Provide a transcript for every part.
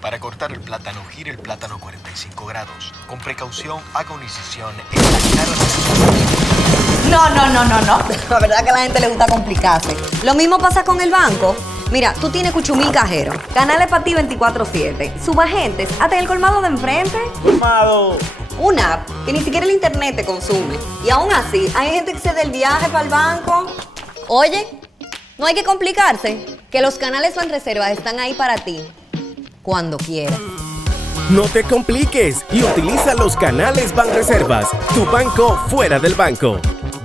Para cortar el plátano, gire el plátano 45 grados. Con precaución, haga una incisión en la cara de... No. La verdad que a la gente le gusta complicarse. Lo mismo pasa con el banco. Mira, tú tienes 8,000 cajeros, canales para ti 24/7, subagentes, hasta en el colmado de enfrente. ¡Colmado! Una app que ni siquiera el internet te consume. Y aún así, hay gente que se da el viaje para el banco. Oye, no hay que complicarse, que los canales Banreservas están ahí para ti, cuando quieras. No te compliques y utiliza los canales Banreservas, tu banco fuera del banco.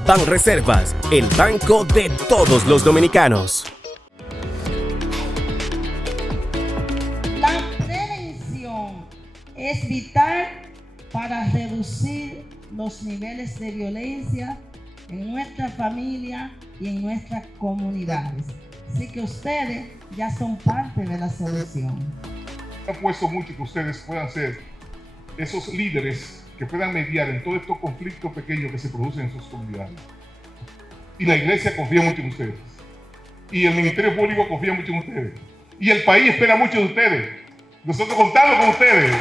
Banreservas, el banco de todos los dominicanos. La prevención es vital para reducir los niveles de violencia en nuestra familia y en nuestras comunidades. Así que ustedes ya son parte de la solución. Apuesto mucho que ustedes puedan ser esos líderes que puedan mediar en todos estos conflictos pequeños que se producen en sus comunidades. Y la iglesia confía mucho en ustedes. Y el Ministerio Público confía mucho en ustedes. Y el país espera mucho de ustedes. Nosotros contamos con ustedes.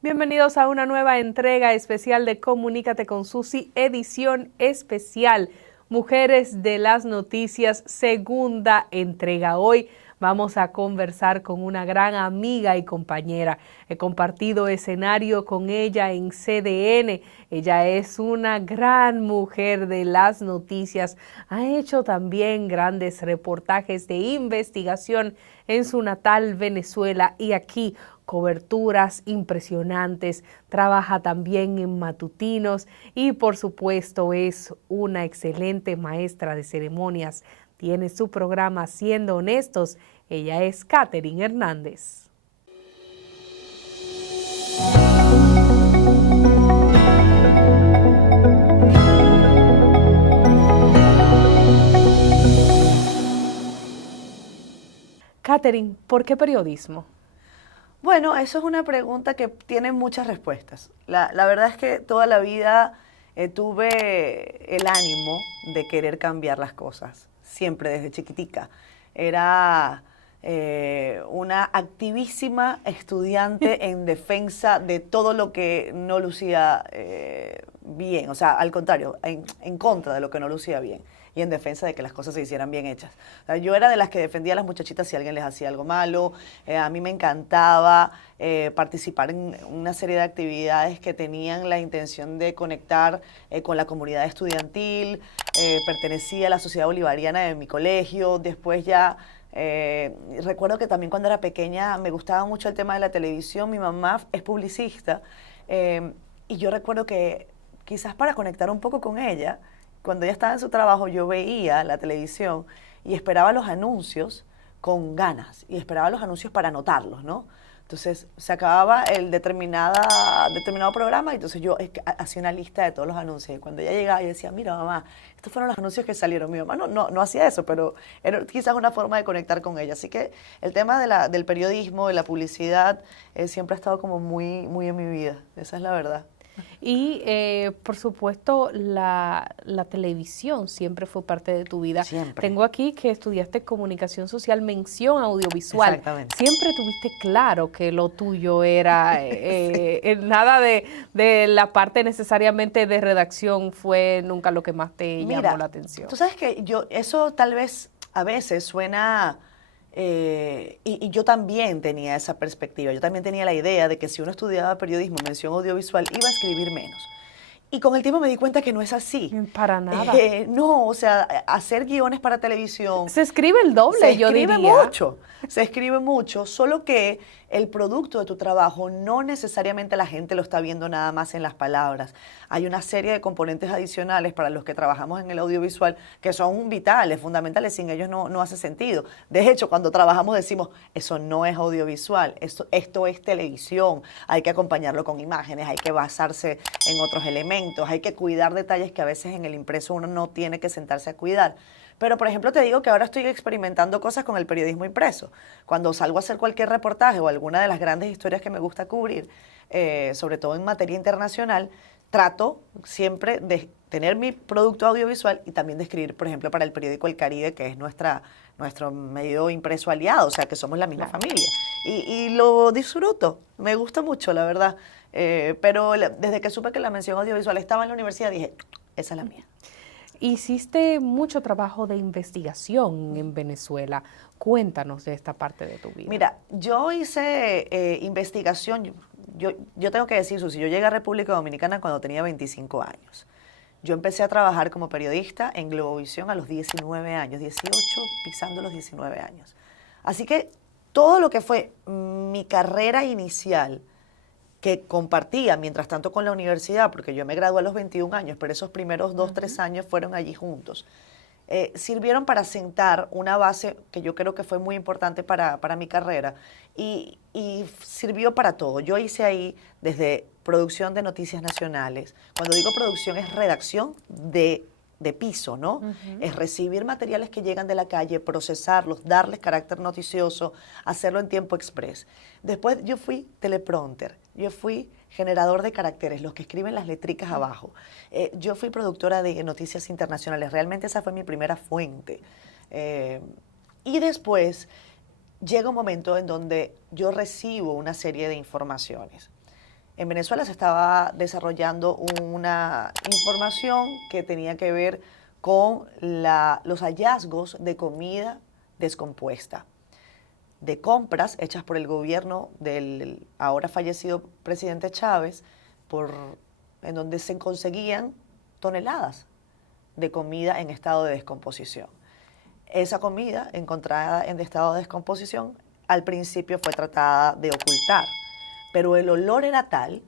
Bienvenidos a una nueva entrega especial de Comunícate con Susi, edición especial Mujeres de las Noticias, segunda entrega. Hoy vamos a conversar con una gran amiga y compañera. He compartido escenario con ella en CDN. Ella es una gran mujer de las noticias. Ha hecho también grandes reportajes de investigación en su natal Venezuela y aquí coberturas impresionantes, trabaja también en matutinos y por supuesto es una excelente maestra de ceremonias. Tiene su programa Siendo Honestos. Ella es Katherine Hernández. Katherine, ¿por qué periodismo? Bueno, eso es una pregunta que tiene muchas respuestas. La verdad es que toda la vida tuve el ánimo de querer cambiar las cosas, siempre desde chiquitica. Era una activísima estudiante en defensa de todo lo que no lucía bien, o sea, al contrario, en contra de lo que no lucía bien y en defensa de que las cosas se hicieran bien hechas. O sea, yo era de las que defendía a las muchachitas si alguien les hacía algo malo. A mí me encantaba participar en una serie de actividades que tenían la intención de conectar con la comunidad estudiantil. Pertenecía a la Sociedad Bolivariana de mi colegio. Después ya recuerdo que también cuando era pequeña me gustaba mucho el tema de la televisión. Mi mamá es publicista y yo recuerdo que quizás para conectar un poco con ella, cuando ella estaba en su trabajo, yo veía la televisión y esperaba los anuncios con ganas y esperaba los anuncios para anotarlos, ¿no? Entonces se acababa el determinado programa y entonces yo hacía una lista de todos los anuncios. Y cuando ella llegaba, yo decía, mira mamá, estos fueron los anuncios que salieron. Mi mamá no hacía eso, pero era quizás una forma de conectar con ella. Así que el tema del periodismo, de la publicidad, siempre ha estado como muy en mi vida. Esa es la verdad. Y por supuesto la televisión siempre fue parte de tu vida. Siempre. Tengo aquí que estudiaste comunicación social, mención audiovisual. Exactamente. Siempre tuviste claro que lo tuyo era nada de la parte necesariamente de redacción fue nunca lo que más te llamó la atención. Tú sabes que eso tal vez a veces suena... y yo también tenía esa perspectiva, yo también tenía la idea de que si uno estudiaba periodismo, mención audiovisual, iba a escribir menos. Y con el tiempo me di cuenta que no es así. Para nada. No, o sea, hacer guiones para televisión... Se escribe el doble, yo diría. Se escribe mucho, solo que el producto de tu trabajo no necesariamente la gente lo está viendo nada más en las palabras. Hay una serie de componentes adicionales para los que trabajamos en el audiovisual que son vitales, fundamentales, sin ellos no hace sentido. De hecho, cuando trabajamos decimos, eso no es audiovisual, esto es televisión, hay que acompañarlo con imágenes, hay que basarse en otros elementos, hay que cuidar detalles que a veces en el impreso uno no tiene que sentarse a cuidar. Pero, por ejemplo, te digo que ahora estoy experimentando cosas con el periodismo impreso. Cuando salgo a hacer cualquier reportaje o alguna de las grandes historias que me gusta cubrir, sobre todo en materia internacional, trato siempre de tener mi producto audiovisual y también de escribir, por ejemplo, para el periódico El Caribe, que es nuestro medio impreso aliado, o sea, que somos la misma familia. Y lo disfruto, me gusta mucho, la verdad. Pero desde que supe que la mención audiovisual estaba en la universidad, dije, esa es la mía. Hiciste mucho trabajo de investigación en Venezuela. Cuéntanos de esta parte de tu vida. Mira, yo hice investigación. Yo tengo que decir, Susi, yo llegué a República Dominicana cuando tenía 25 años. Yo empecé a trabajar como periodista en Globovisión a los 19 años, 18, pisando los 19 años. Así que todo lo que fue mi carrera inicial, que compartía mientras tanto con la universidad, porque yo me gradué a los 21 años, pero esos primeros 2, 3 años fueron allí juntos, sirvieron para sentar una base que yo creo que fue muy importante para mi carrera y sirvió para todo. Yo hice ahí desde producción de noticias nacionales. Cuando digo producción es redacción de piso, ¿no? Es recibir materiales que llegan de la calle, procesarlos, darles carácter noticioso, hacerlo en tiempo express. Después yo fui teleprompter, yo fui generador de caracteres, los que escriben las letricas abajo. Yo fui productora de noticias internacionales, realmente esa fue mi primera fuente. Y después llega un momento en donde yo recibo una serie de informaciones. En Venezuela se estaba desarrollando una información que tenía que ver con los hallazgos de comida descompuesta, de compras hechas por el gobierno del ahora fallecido presidente Chávez, en donde se conseguían toneladas de comida en estado de descomposición. Esa comida encontrada en estado de descomposición al principio fue tratada de ocultar, pero el olor era tal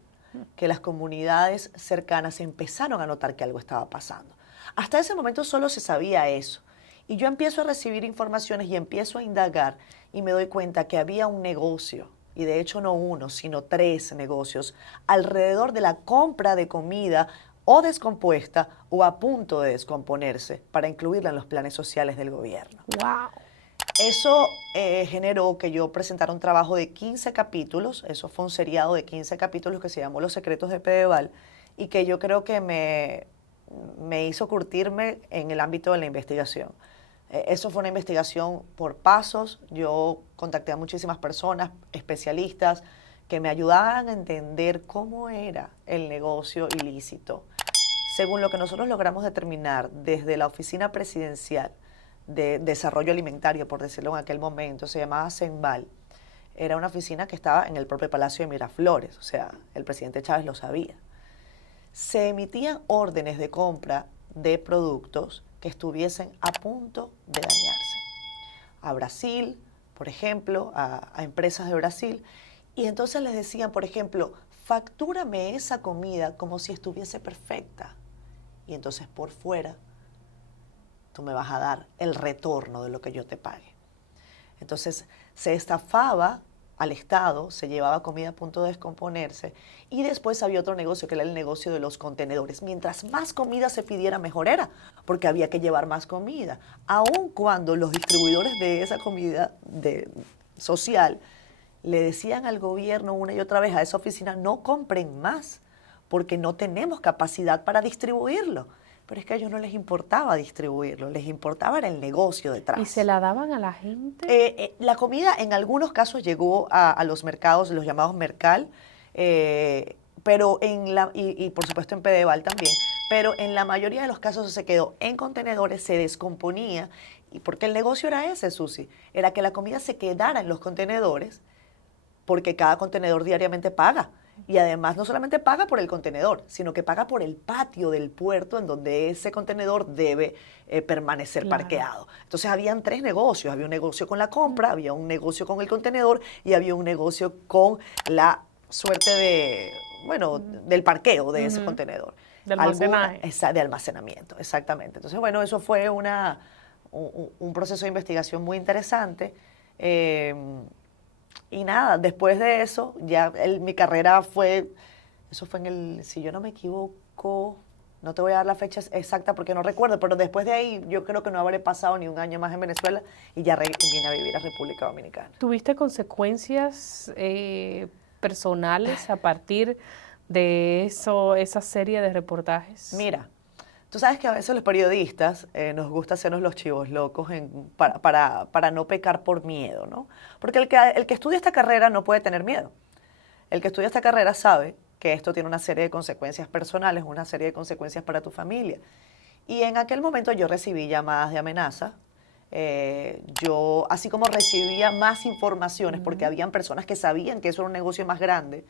que las comunidades cercanas empezaron a notar que algo estaba pasando. Hasta ese momento solo se sabía eso. Y yo empiezo a recibir informaciones y empiezo a indagar y me doy cuenta que había un negocio, y de hecho no uno, sino 3 negocios, alrededor de la compra de comida o descompuesta o a punto de descomponerse para incluirla en los planes sociales del gobierno. ¡Wow! Eso generó que yo presentara un trabajo de 15 capítulos, eso fue un seriado de 15 capítulos que se llamó Los Secretos de Pedeval y que yo creo que me hizo curtirme en el ámbito de la investigación. Eso fue una investigación por pasos, yo contacté a muchísimas personas, especialistas, que me ayudaban a entender cómo era el negocio ilícito. Según lo que nosotros logramos determinar desde la Oficina Presidencial de Desarrollo Alimentario, por decirlo en aquel momento, se llamaba CENVAL. Era una oficina que estaba en el propio Palacio de Miraflores, o sea, el presidente Chávez lo sabía. Se emitían órdenes de compra de productos que estuviesen a punto de dañarse. A Brasil, por ejemplo, a empresas de Brasil, y entonces les decían, por ejemplo, factúrame esa comida como si estuviese perfecta, y entonces por fuera tú me vas a dar el retorno de lo que yo te pague. Entonces se estafaba al Estado, se llevaba comida a punto de descomponerse y después había otro negocio que era el negocio de los contenedores. Mientras más comida se pidiera, mejor era, porque había que llevar más comida. Aun cuando los distribuidores de esa comida social le decían al gobierno una y otra vez a esa oficina, no compren más, porque no tenemos capacidad para distribuirlo. Pero es que a ellos no les importaba distribuirlo, les importaba era el negocio detrás. ¿Y se la daban a la gente? La comida en algunos casos llegó a los mercados, los llamados Mercal, pero y por supuesto en Pedeval también, pero en la mayoría de los casos se quedó en contenedores, se descomponía, y porque el negocio era ese, Susi, era que la comida se quedara en los contenedores, porque cada contenedor diariamente paga. Y además no solamente paga por el contenedor, sino que paga por el patio del puerto en donde ese contenedor debe permanecer parqueado. Entonces habían 3 negocios, había un negocio con la compra, había un negocio con el contenedor y había un negocio con la suerte del parqueo de ese contenedor. De almacenaje. De almacenamiento, exactamente. Entonces, bueno, eso fue un proceso de investigación muy interesante. Y nada, después de eso, ya mi carrera eso fue si yo no me equivoco, No te voy a dar la fecha exacta porque no recuerdo, pero después de ahí yo creo que no habré pasado ni un año más en Venezuela y ya vine a vivir a República Dominicana. ¿Tuviste consecuencias personales a partir de esa serie de reportajes? Mira, tú sabes que a veces los periodistas nos gusta hacernos los chivos locos para no pecar por miedo, ¿no? Porque el que estudia esta carrera no puede tener miedo. El que estudia esta carrera sabe que esto tiene una serie de consecuencias personales, una serie de consecuencias para tu familia. Y en aquel momento yo recibí llamadas de amenaza. Yo, así como recibía más informaciones, porque habían personas que sabían que eso era un negocio más grande,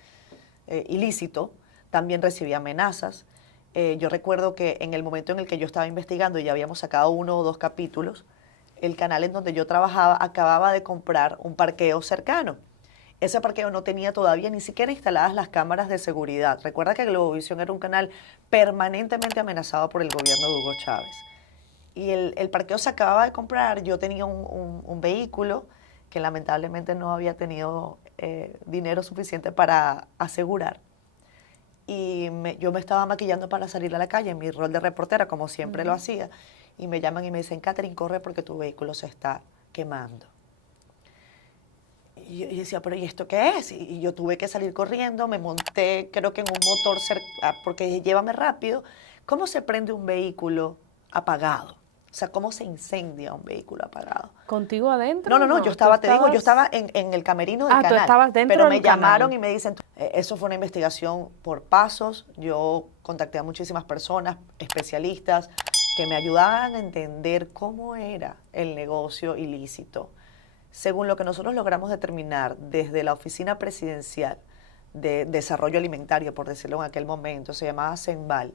ilícito, también recibía amenazas. Yo recuerdo que en el momento en el que yo estaba investigando y ya habíamos sacado 1 o 2 capítulos, el canal en donde yo trabajaba acababa de comprar un parqueo cercano. Ese parqueo no tenía todavía ni siquiera instaladas las cámaras de seguridad. Recuerda que Globovisión era un canal permanentemente amenazado por el gobierno de Hugo Chávez. Y el parqueo se acababa de comprar. Yo tenía un vehículo que lamentablemente no había tenido dinero suficiente para asegurar. Y yo me estaba maquillando para salir a la calle en mi rol de reportera, como siempre lo hacía. Y me llaman y me dicen, Catherine, corre porque tu vehículo se está quemando. Y yo decía, pero ¿y esto qué es? Y yo tuve que salir corriendo, me monté creo que en un motor porque llévame rápido. ¿Cómo se prende un vehículo apagado? O sea, ¿cómo se incendia un vehículo apagado? ¿Contigo adentro? No, yo estaba, yo estaba en el camerino del canal. Tú estabas dentro pero del me llamaron canal. y me dicen, eso fue una investigación por pasos. Yo contacté a muchísimas personas, especialistas, que me ayudaban a entender cómo era el negocio ilícito. Según lo que nosotros logramos determinar desde la Oficina Presidencial de Desarrollo Alimentario, por decirlo en aquel momento, se llamaba CENVAL,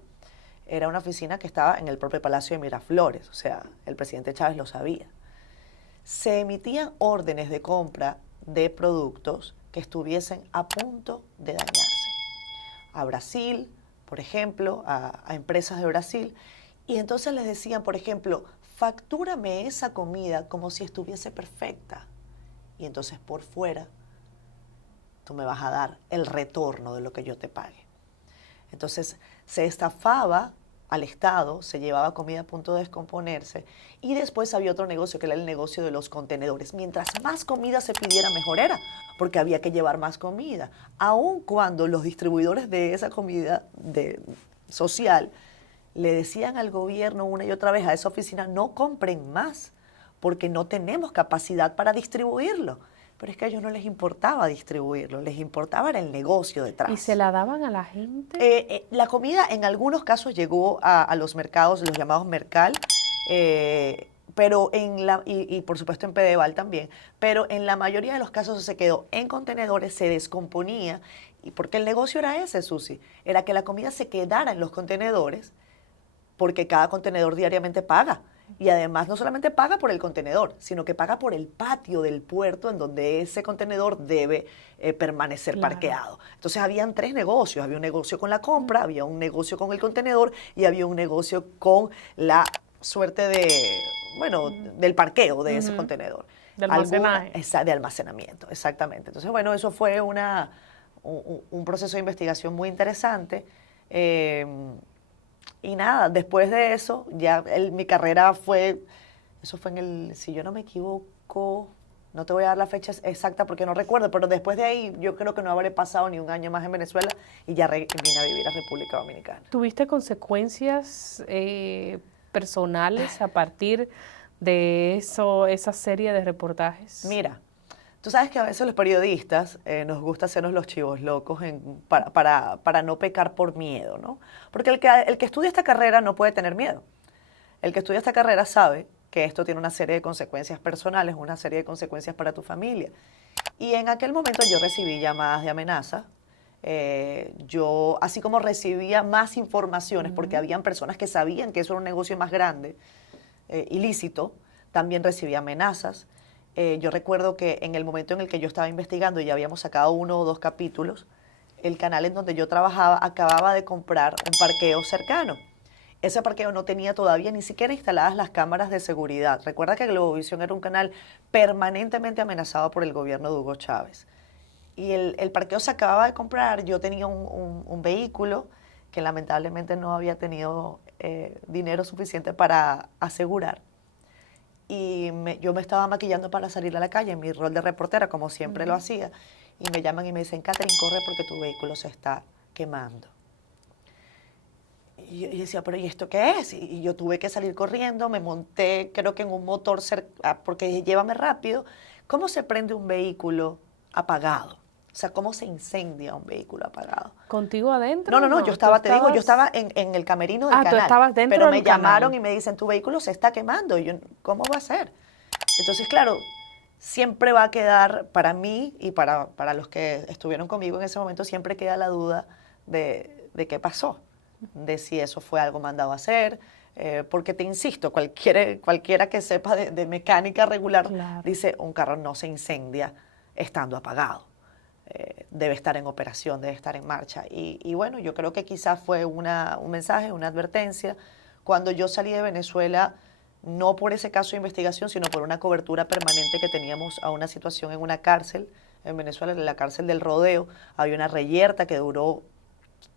era una oficina que estaba en el propio Palacio de Miraflores, o sea, el presidente Chávez lo sabía. Se emitían órdenes de compra de productos que estuviesen a punto de dañarse. A Brasil, por ejemplo, a empresas de Brasil, y entonces les decían, por ejemplo, factúrame esa comida como si estuviese perfecta. Y entonces por fuera tú me vas a dar el retorno de lo que yo te pague. Entonces se estafaba al Estado, se llevaba comida a punto de descomponerse y después había otro negocio que era el negocio de los contenedores. Mientras más comida se pidiera, mejor era, porque había que llevar más comida. Aun cuando los distribuidores de esa comida social le decían al gobierno una y otra vez, a esa oficina, no compren más, porque no tenemos capacidad para distribuirlo. Pero es que a ellos no les importaba distribuirlo, les importaba era el negocio detrás. ¿Y se la daban a la gente? La comida en algunos casos llegó a los mercados, los llamados Mercal, pero y por supuesto en Pedeval también, pero en la mayoría de los casos se quedó en contenedores, se descomponía, y porque el negocio era ese, Susi, era que la comida se quedara en los contenedores, porque cada contenedor diariamente paga. Y además no solamente paga por el contenedor, sino que paga por el patio del puerto en donde ese contenedor debe permanecer parqueado. Entonces habían 3 negocios. Había un negocio con la compra, había un negocio con el contenedor y había un negocio con la suerte del parqueo de ese contenedor. De almacenaje. De almacenamiento, exactamente. Entonces, bueno, eso fue un proceso de investigación muy interesante. Y nada, después de eso, ya mi carrera eso fue si yo no me equivoco, no te voy a dar la fecha exacta porque no recuerdo, pero después de ahí yo creo que no habré pasado ni un año más en Venezuela y ya vine a vivir a República Dominicana. ¿Tuviste consecuencias personales a partir de esa serie de reportajes? Mira, tú sabes que a veces los periodistas nos gusta hacernos los chivos locos para no pecar por miedo, ¿no? Porque el que estudia esta carrera no puede tener miedo. El que estudia esta carrera sabe que esto tiene una serie de consecuencias personales, una serie de consecuencias para tu familia. Y en aquel momento yo recibí llamadas de amenaza. Yo, así como recibía más informaciones, porque habían personas que sabían que eso era un negocio más grande, ilícito, también recibía amenazas. Yo recuerdo que en el momento en el que yo estaba investigando y ya habíamos sacado 1 o 2 capítulos, el canal en donde yo trabajaba acababa de comprar un parqueo cercano. Ese parqueo no tenía todavía ni siquiera instaladas las cámaras de seguridad. Recuerda que Globovisión era un canal permanentemente amenazado por el gobierno de Hugo Chávez. Y el parqueo se acababa de comprar. Yo tenía un vehículo que lamentablemente no había tenido dinero suficiente para asegurar. Y yo me estaba maquillando para salir a la calle en mi rol de reportera, como siempre lo hacía, y me llaman y me dicen, Catherine, corre porque tu vehículo se está quemando. Y yo decía, pero ¿y esto qué es? Y yo tuve que salir corriendo, me monté, creo que en un motor, porque dije, llévame rápido. ¿Cómo se prende un vehículo apagado? O sea, ¿cómo se incendia un vehículo apagado? ¿Contigo adentro? No, yo estaba, te digo, yo estaba en el camerino del canal. Tú estabas dentro pero del me llamaron canal. y me dicen, tu vehículo se está quemando. Y yo, ¿cómo va a ser? Entonces, claro, siempre va a quedar para mí y para los que estuvieron conmigo en ese momento, siempre queda la duda de qué pasó, de si eso fue algo mandado a hacer, porque te insisto, cualquiera que sepa de mecánica regular dice, un carro no se incendia estando apagado. Debe estar en operación, debe estar en marcha. Y bueno, yo creo que quizás fue un mensaje, una advertencia. Cuando yo salí de Venezuela, no por ese caso de investigación, sino por una cobertura permanente que teníamos a una situación en una cárcel en Venezuela, en la cárcel del Rodeo, había una reyerta que duró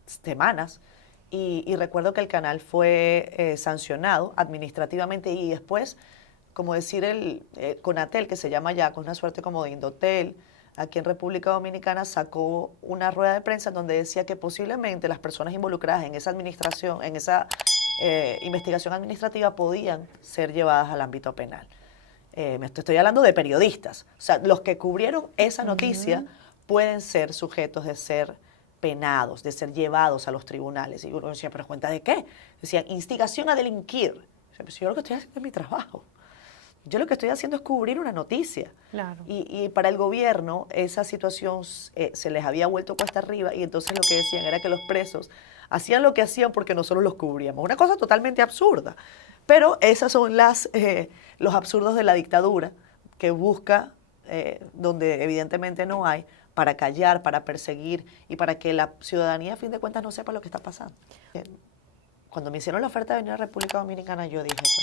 semanas. Y recuerdo que el canal fue sancionado administrativamente y después, como decir, el Conatel, que se llama ya, con una suerte como de Indotel, aquí en República Dominicana, sacó una rueda de prensa donde decía que posiblemente las personas involucradas en esa administración, en esa investigación administrativa, podían ser llevadas al ámbito penal. Me estoy hablando de periodistas. O sea, los que cubrieron esa noticia pueden ser sujetos de ser penados, de ser llevados a los tribunales. Y uno decía, ¿pero cuenta de qué? Decían, instigación a delinquir. Yo lo que estoy haciendo es mi trabajo. Yo lo que estoy haciendo es cubrir una noticia. Claro. Y para el gobierno esa situación se les había vuelto cuesta arriba y entonces lo que decían era que los presos hacían lo que hacían porque nosotros los cubríamos. Una cosa totalmente absurda. Pero esas son los absurdos de la dictadura que busca, donde evidentemente no hay, para callar, para perseguir y para que la ciudadanía a fin de cuentas no sepa lo que está pasando. Cuando me hicieron la oferta de venir a República Dominicana, yo dije, pues,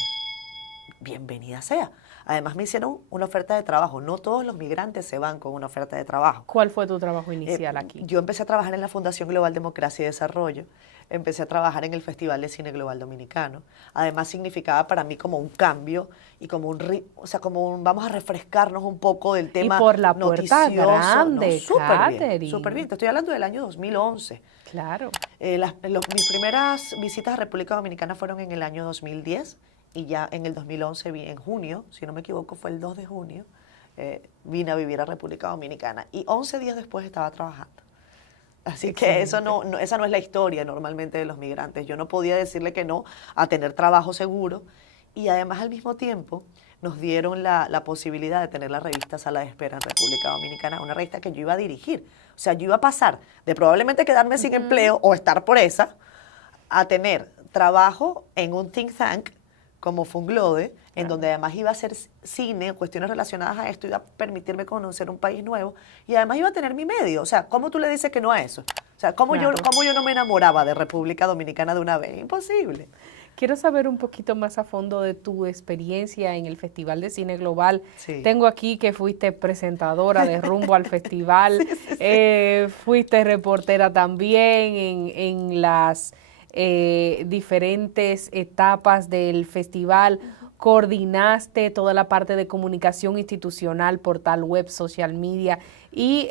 bienvenida sea. Además me hicieron una oferta de trabajo. No todos los migrantes se van con una oferta de trabajo. ¿Cuál fue tu trabajo inicial aquí? Yo empecé a trabajar en la Fundación Global Democracia y Desarrollo. Empecé a trabajar en el Festival de Cine Global Dominicano. Además significaba para mí como un cambio y como vamos a refrescarnos un poco del tema y por la puerta noticioso. grande, Súper bien. Te estoy hablando del año 2011. Claro. Mis primeras visitas a República Dominicana fueron en el año 2010 y ya en el 2011, en junio, si no me equivoco, fue el 2 de junio, vine a vivir a República Dominicana y 11 días después estaba trabajando. Así que esa no es la historia normalmente de los migrantes. Yo no podía decirle que no a tener trabajo seguro y además al mismo tiempo nos dieron la posibilidad de tener la revista Sala de Espera en República Dominicana, una revista que yo iba a dirigir. O sea, yo iba a pasar de probablemente quedarme sin empleo o estar por esa a tener trabajo en un think tank como Funglode, en donde además iba a hacer cine, cuestiones relacionadas a esto, iba a permitirme conocer un país nuevo y además iba a tener mi medio. O sea, ¿cómo tú le dices que no a eso? O sea, ¿cómo yo no me enamoraba de República Dominicana de una vez? Imposible. Quiero saber un poquito más a fondo de tu experiencia en el Festival de Cine Global. Sí. Tengo aquí que fuiste presentadora de Rumbo al Festival, fuiste reportera también en las diferentes etapas del festival, coordinaste toda la parte de comunicación institucional, portal web, social media y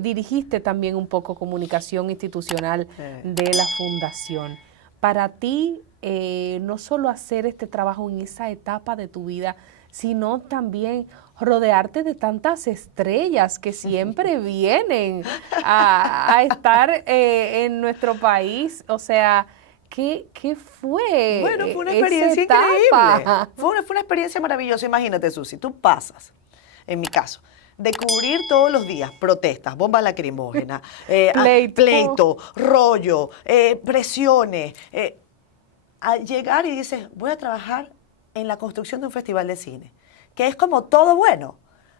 dirigiste también un poco comunicación institucional de la fundación. Para ti, no solo hacer este trabajo en esa etapa de tu vida, sino también rodearte de tantas estrellas que siempre vienen a estar en nuestro país. O sea, ¿qué fue? Bueno, fue una experiencia increíble. Fue una experiencia maravillosa. Imagínate, Susi, tú pasas, en mi caso, de cubrir todos los días protestas, bombas lacrimógenas, pleito, rollo, presiones, a llegar y dices, voy a trabajar en la construcción de un festival de cine, que es como todo bueno,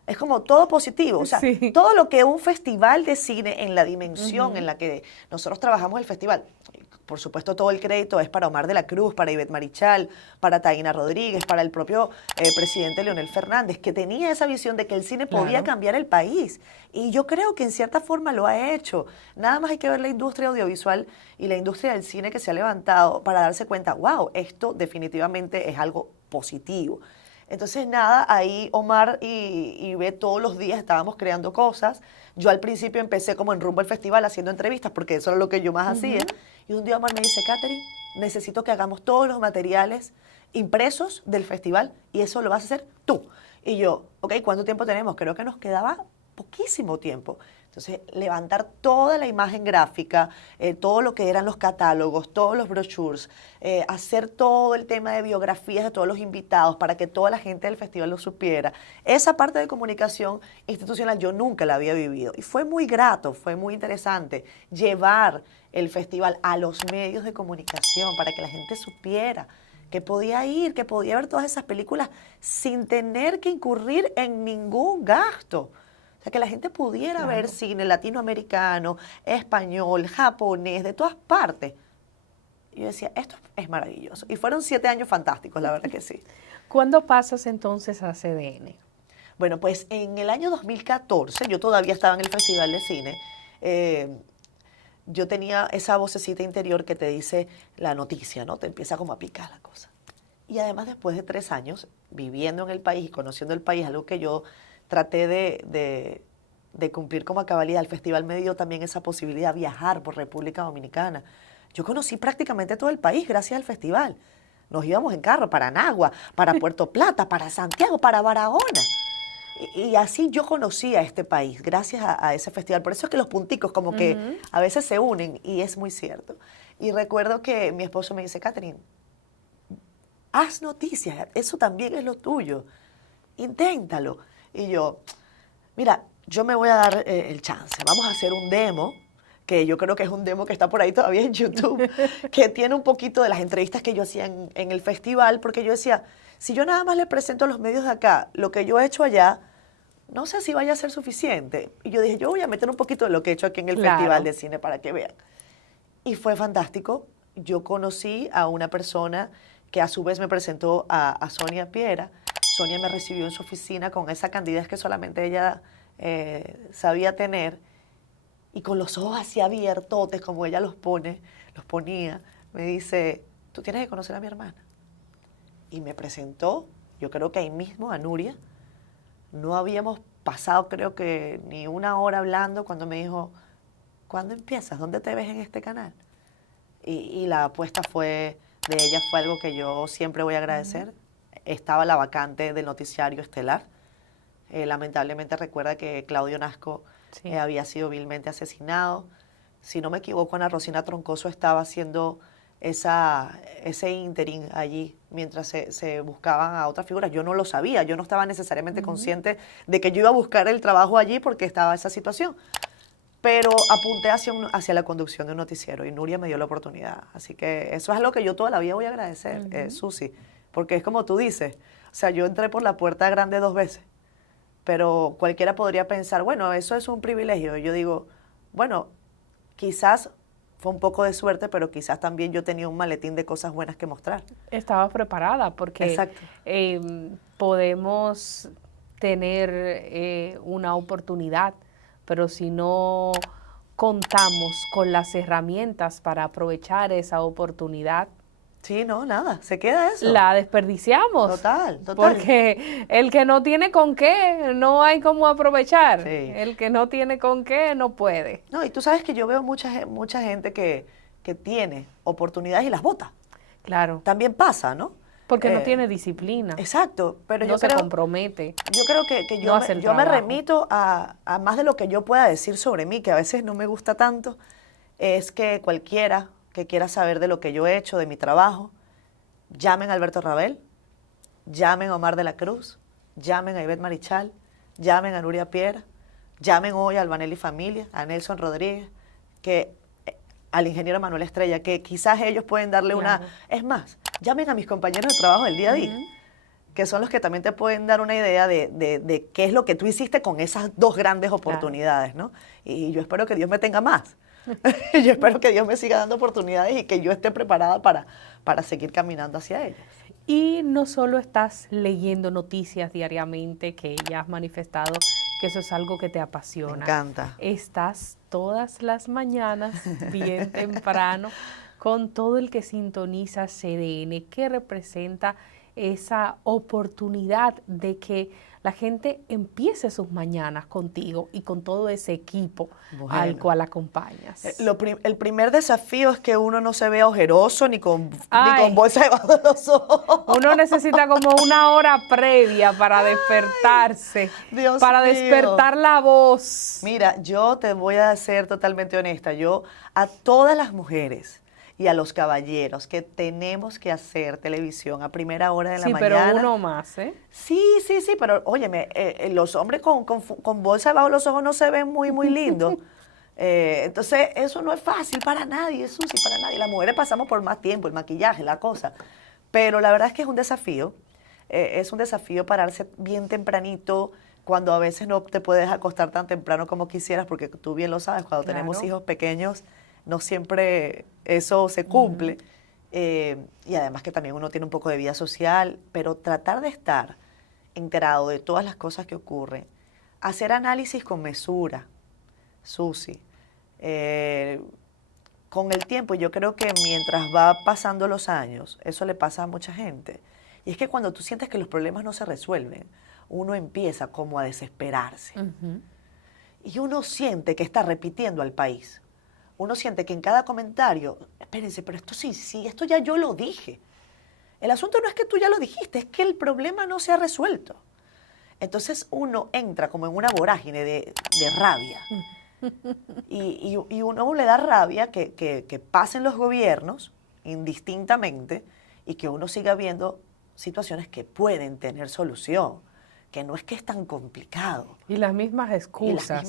es como todo positivo, o sea, todo lo que un festival de cine en la dimensión en la que nosotros trabajamos el festival, por supuesto, todo el crédito es para Omar de la Cruz, para Ivette Marichal, para Taina Rodríguez, para el propio presidente Leonel Fernández, que tenía esa visión de que el cine podía cambiar el país. Y yo creo que en cierta forma lo ha hecho. Nada más hay que ver la industria audiovisual y la industria del cine que se ha levantado para darse cuenta, wow, esto definitivamente es algo positivo. Entonces, nada, ahí Omar y Ivette todos los días estábamos creando cosas. Yo al principio empecé como en rumbo al festival haciendo entrevistas, porque eso era lo que yo más hacía. Y un día Omar me dice, Katherine, necesito que hagamos todos los materiales impresos del festival y eso lo vas a hacer tú. Y yo, ok, ¿cuánto tiempo tenemos? Creo que nos quedaba poquísimo tiempo. Entonces, levantar toda la imagen gráfica, todo lo que eran los catálogos, todos los brochures, hacer todo el tema de biografías de todos los invitados para que toda la gente del festival lo supiera. Esa parte de comunicación institucional yo nunca la había vivido y fue muy grato, fue muy interesante llevar el festival a los medios de comunicación para que la gente supiera que podía ir, que podía ver todas esas películas sin tener que incurrir en ningún gasto. O sea, que la gente pudiera ver cine latinoamericano, español, japonés, de todas partes. Y yo decía, esto es maravilloso. Y fueron 7 años fantásticos, la verdad que sí. ¿Cuándo pasas entonces a CDN? Bueno, pues en el año 2014, yo todavía estaba en el Festival de Cine, yo tenía esa vocecita interior que te dice la noticia, ¿no? Te empieza como a picar la cosa. Y además, después de 3 años, viviendo en el país y conociendo el país, algo que yo traté de cumplir como a cabalidad. El festival me dio también esa posibilidad de viajar por República Dominicana. Yo conocí prácticamente todo el país gracias al festival. Nos íbamos en carro para Nagua, para Puerto Plata, para Santiago, para Barahona. Y así yo conocí a este país gracias a ese festival. Por eso es que los punticos como que a veces se unen y es muy cierto. Y recuerdo que mi esposo me dice, Katherine, haz noticias, eso también es lo tuyo. Inténtalo. Y yo, mira, yo me voy a dar el chance. Vamos a hacer un demo, que yo creo que es un demo que está por ahí todavía en YouTube, que tiene un poquito de las entrevistas que yo hacía en el festival, porque yo decía, si yo nada más le presento a los medios de acá lo que yo he hecho allá, no sé si vaya a ser suficiente. Y yo dije, yo voy a meter un poquito de lo que he hecho aquí en el Festival de Cine para que vean. Y fue fantástico. Yo conocí a una persona que a su vez me presentó a Sonia Piera. Sonia me recibió en su oficina con esa candidez que solamente ella sabía tener y con los ojos así abiertotes, como ella los ponía, me dice, tú tienes que conocer a mi hermana. Y me presentó, yo creo que ahí mismo, a Nuria. No habíamos pasado, creo que, ni 1 hora hablando cuando me dijo, ¿cuándo empiezas? ¿Dónde te ves en este canal? Y la apuesta de ella fue algo que yo siempre voy a agradecer. Estaba la vacante del noticiario estelar. Lamentablemente recuerda que Claudio Nasco había sido vilmente asesinado. Si no me equivoco, Ana Rosina Troncoso estaba haciendo ese ínterin allí mientras se buscaban a otras figuras. Yo no lo sabía, yo no estaba necesariamente consciente de que yo iba a buscar el trabajo allí porque estaba esa situación. Pero apunté hacia la conducción de un noticiero y Nuria me dio la oportunidad. Así que eso es algo que yo toda la vida voy a agradecer, Susi. Porque es como tú dices, o sea, yo entré por la puerta grande 2 veces, pero cualquiera podría pensar, bueno, eso es un privilegio. Y yo digo, bueno, quizás fue un poco de suerte, pero quizás también yo tenía un maletín de cosas buenas que mostrar. Estaba preparada porque podemos tener una oportunidad, pero si no contamos con las herramientas para aprovechar esa oportunidad, sí, no, nada, se queda eso. La desperdiciamos. Total. Porque el que no tiene con qué, no hay cómo aprovechar. Sí. El que no tiene con qué, no puede. No, y tú sabes que yo veo mucha gente que tiene oportunidades y las bota. Claro. También pasa, ¿no? Porque no tiene disciplina. Exacto, pero no se compromete. Yo creo que yo me remito a más de lo que yo pueda decir sobre mí, que a veces no me gusta tanto, es que cualquiera que quiera saber de lo que yo he hecho, de mi trabajo, llamen a Alberto Rabel, llamen a Omar de la Cruz, llamen a Ivette Marichal, llamen a Nuria Piera, llamen hoy a Albanelli Familia, a Nelson Rodríguez, al ingeniero Manuel Estrella, que quizás ellos pueden darle Es más, llamen a mis compañeros de trabajo del día a día, que son los que también te pueden dar una idea de qué es lo que tú hiciste con esas 2 grandes oportunidades, ¿no? Y yo espero que Dios me tenga más, Yo espero que Dios me siga dando oportunidades y que yo esté preparada para seguir caminando hacia ellas. Y no solo estás leyendo noticias diariamente, que ya has manifestado que eso es algo que te apasiona. Me encanta. Estás todas las mañanas, bien temprano, con todo el que sintoniza CDN, que representa esa oportunidad de que la gente empiece sus mañanas contigo y con todo ese equipo al cual acompañas. El primer desafío es que uno no se vea ojeroso ni con bolsa debajo de los ojos. Uno necesita como una hora previa para despertarse, Dios para mío. despertar la voz. Mira, yo te voy a ser totalmente honesta. Yo a todas las mujeres y a los caballeros que tenemos que hacer televisión a primera hora de la mañana. Sí, pero uno más, ¿eh? Sí, pero óyeme, los hombres con bolsa debajo de los ojos no se ven muy lindos. Entonces, eso no es fácil para nadie, Susi, para nadie. Las mujeres pasamos por más tiempo, el maquillaje, la cosa. Pero la verdad es que es un desafío. Es un desafío pararse bien tempranito, cuando a veces no te puedes acostar tan temprano como quisieras, porque tú bien lo sabes, cuando tenemos hijos pequeños, no siempre eso se cumple. Y además que también uno tiene un poco de vida social, pero tratar de estar enterado de todas las cosas que ocurren, hacer análisis con mesura, Susi. Con el tiempo, yo creo que mientras va pasando los años, eso le pasa a mucha gente. Y es que cuando tú sientes que los problemas no se resuelven, uno empieza como a desesperarse. Y uno siente que está repitiendo al país. Uno siente que en cada comentario, espérense, pero esto sí, esto ya yo lo dije. El asunto no es que tú ya lo dijiste, es que el problema no se ha resuelto. Entonces uno entra como en una vorágine de rabia. Y uno le da rabia que pasen los gobiernos indistintamente y que uno siga viendo situaciones que pueden tener solución, que no es que es tan complicado. Y las mismas excusas.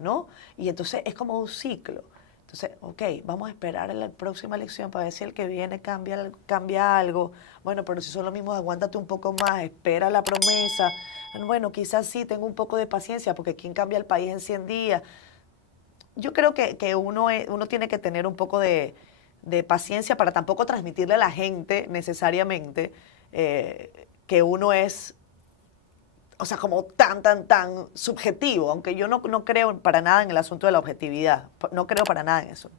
¿no? Y entonces es como un ciclo. Entonces, ok, vamos a esperar a la próxima elección para ver si el que viene cambia algo. Bueno, pero si son los mismos, aguántate un poco más, espera la promesa. Bueno, quizás sí, tengo un poco de paciencia, porque ¿quién cambia el país en 100 días? Yo creo que uno tiene que tener un poco de paciencia para tampoco transmitirle a la gente necesariamente que uno es, o sea, como tan subjetivo, aunque yo no creo para nada en el asunto de la objetividad, no creo para nada en eso.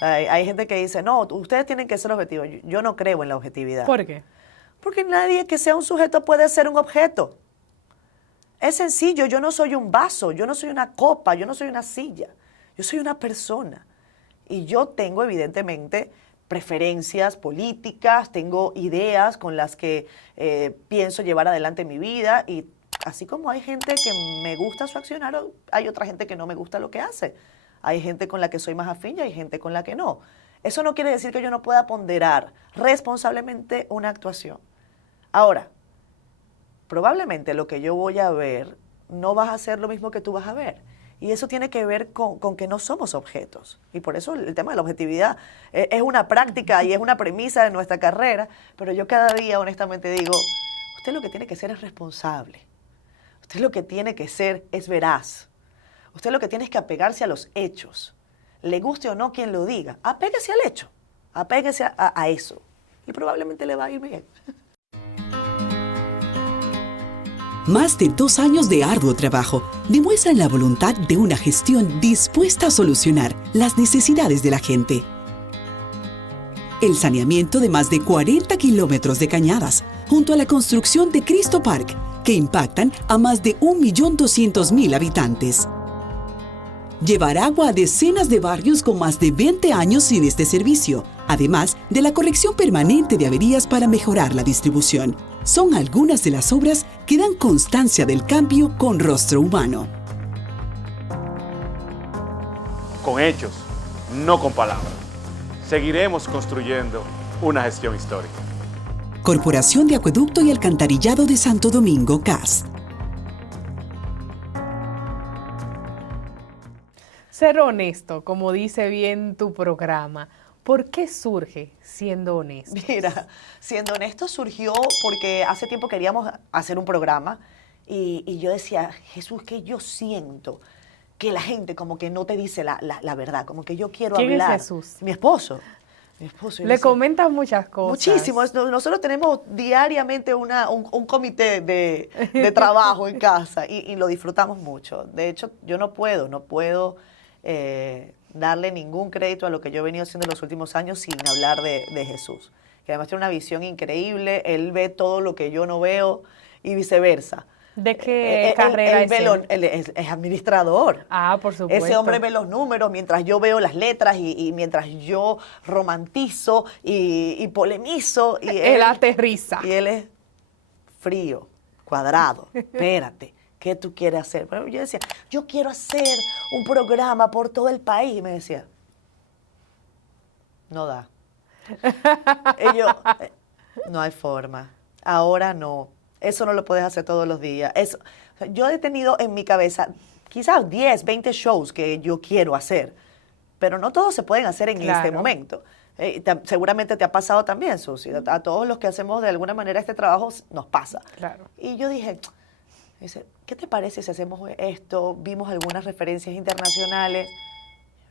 Hay gente que dice, no, ustedes tienen que ser objetivos. Yo no creo en la objetividad. ¿Por qué? Porque nadie que sea un sujeto puede ser un objeto. Es sencillo, yo no soy un vaso, yo no soy una copa, yo no soy una silla, yo soy una persona. Y yo tengo evidentemente preferencias políticas, tengo ideas con las que pienso llevar adelante mi vida, y así como hay gente que me gusta su accionar, hay otra gente que no me gusta lo que hace. Hay gente con la que soy más afín y hay gente con la que no. Eso no quiere decir que yo no pueda ponderar responsablemente una actuación. Ahora, probablemente lo que yo voy a ver no vas a ser lo mismo que tú vas a ver. Y eso tiene que ver con que no somos objetos. Y por eso el tema de la objetividad es una práctica y es una premisa de nuestra carrera. Pero yo cada día honestamente digo, usted lo que tiene que ser es responsable. Usted lo que tiene que ser es veraz. Usted lo que tiene es que apegarse a los hechos. Le guste o no quien lo diga, apéguese al hecho. Apéguese a eso. Y probablemente le va a ir bien. Más de 2 años de arduo trabajo demuestran la voluntad de una gestión dispuesta a solucionar las necesidades de la gente. El saneamiento de más de 40 kilómetros de cañadas, junto a la construcción de Cristo Park, que impactan a más de 1.200.000 habitantes. Llevar agua a decenas de barrios con más de 20 años sin este servicio, además de la corrección permanente de averías para mejorar la distribución. Son algunas de las obras que dan constancia del cambio con rostro humano. Con hechos, no con palabras. Seguiremos construyendo una gestión histórica. Corporación de Acueducto y Alcantarillado de Santo Domingo, CAS. Ser honesto, como dice bien tu programa. ¿Por qué surge Siendo Honesto? Mira, Siendo Honesto surgió porque hace tiempo queríamos hacer un programa y yo decía, Jesús, que yo siento que la gente como que no te dice la verdad, como que yo quiero ¿Quién hablar. es Jesús? Mi esposo. Mi esposo. Le comentan muchas cosas. Muchísimo. Nosotros tenemos diariamente un comité de trabajo en casa y lo disfrutamos mucho. De hecho, yo no puedo darle ningún crédito a lo que yo he venido haciendo en los últimos años sin hablar de Jesús, que además tiene una visión increíble. Él ve todo lo que yo no veo y viceversa. ¿De qué carrera es él? Él es administrador. Ah, por supuesto. Ese hombre ve los números mientras yo veo las letras y mientras yo romantizo y polemizo. Y él aterriza. Y él es frío, cuadrado. Espérate, ¿qué tú quieres hacer? Pero yo decía, yo quiero hacer un programa por todo el país. Y me decía, no da. Y yo, no hay forma. Ahora no. Eso no lo puedes hacer todos los días. Yo he tenido en mi cabeza quizás 10, 20 shows que yo quiero hacer, pero no todos se pueden hacer en este momento. Seguramente te ha pasado también, Susi. A todos los que hacemos de alguna manera este trabajo nos pasa. Claro. Y yo dije, ¿qué te parece si hacemos esto? Vimos algunas referencias internacionales.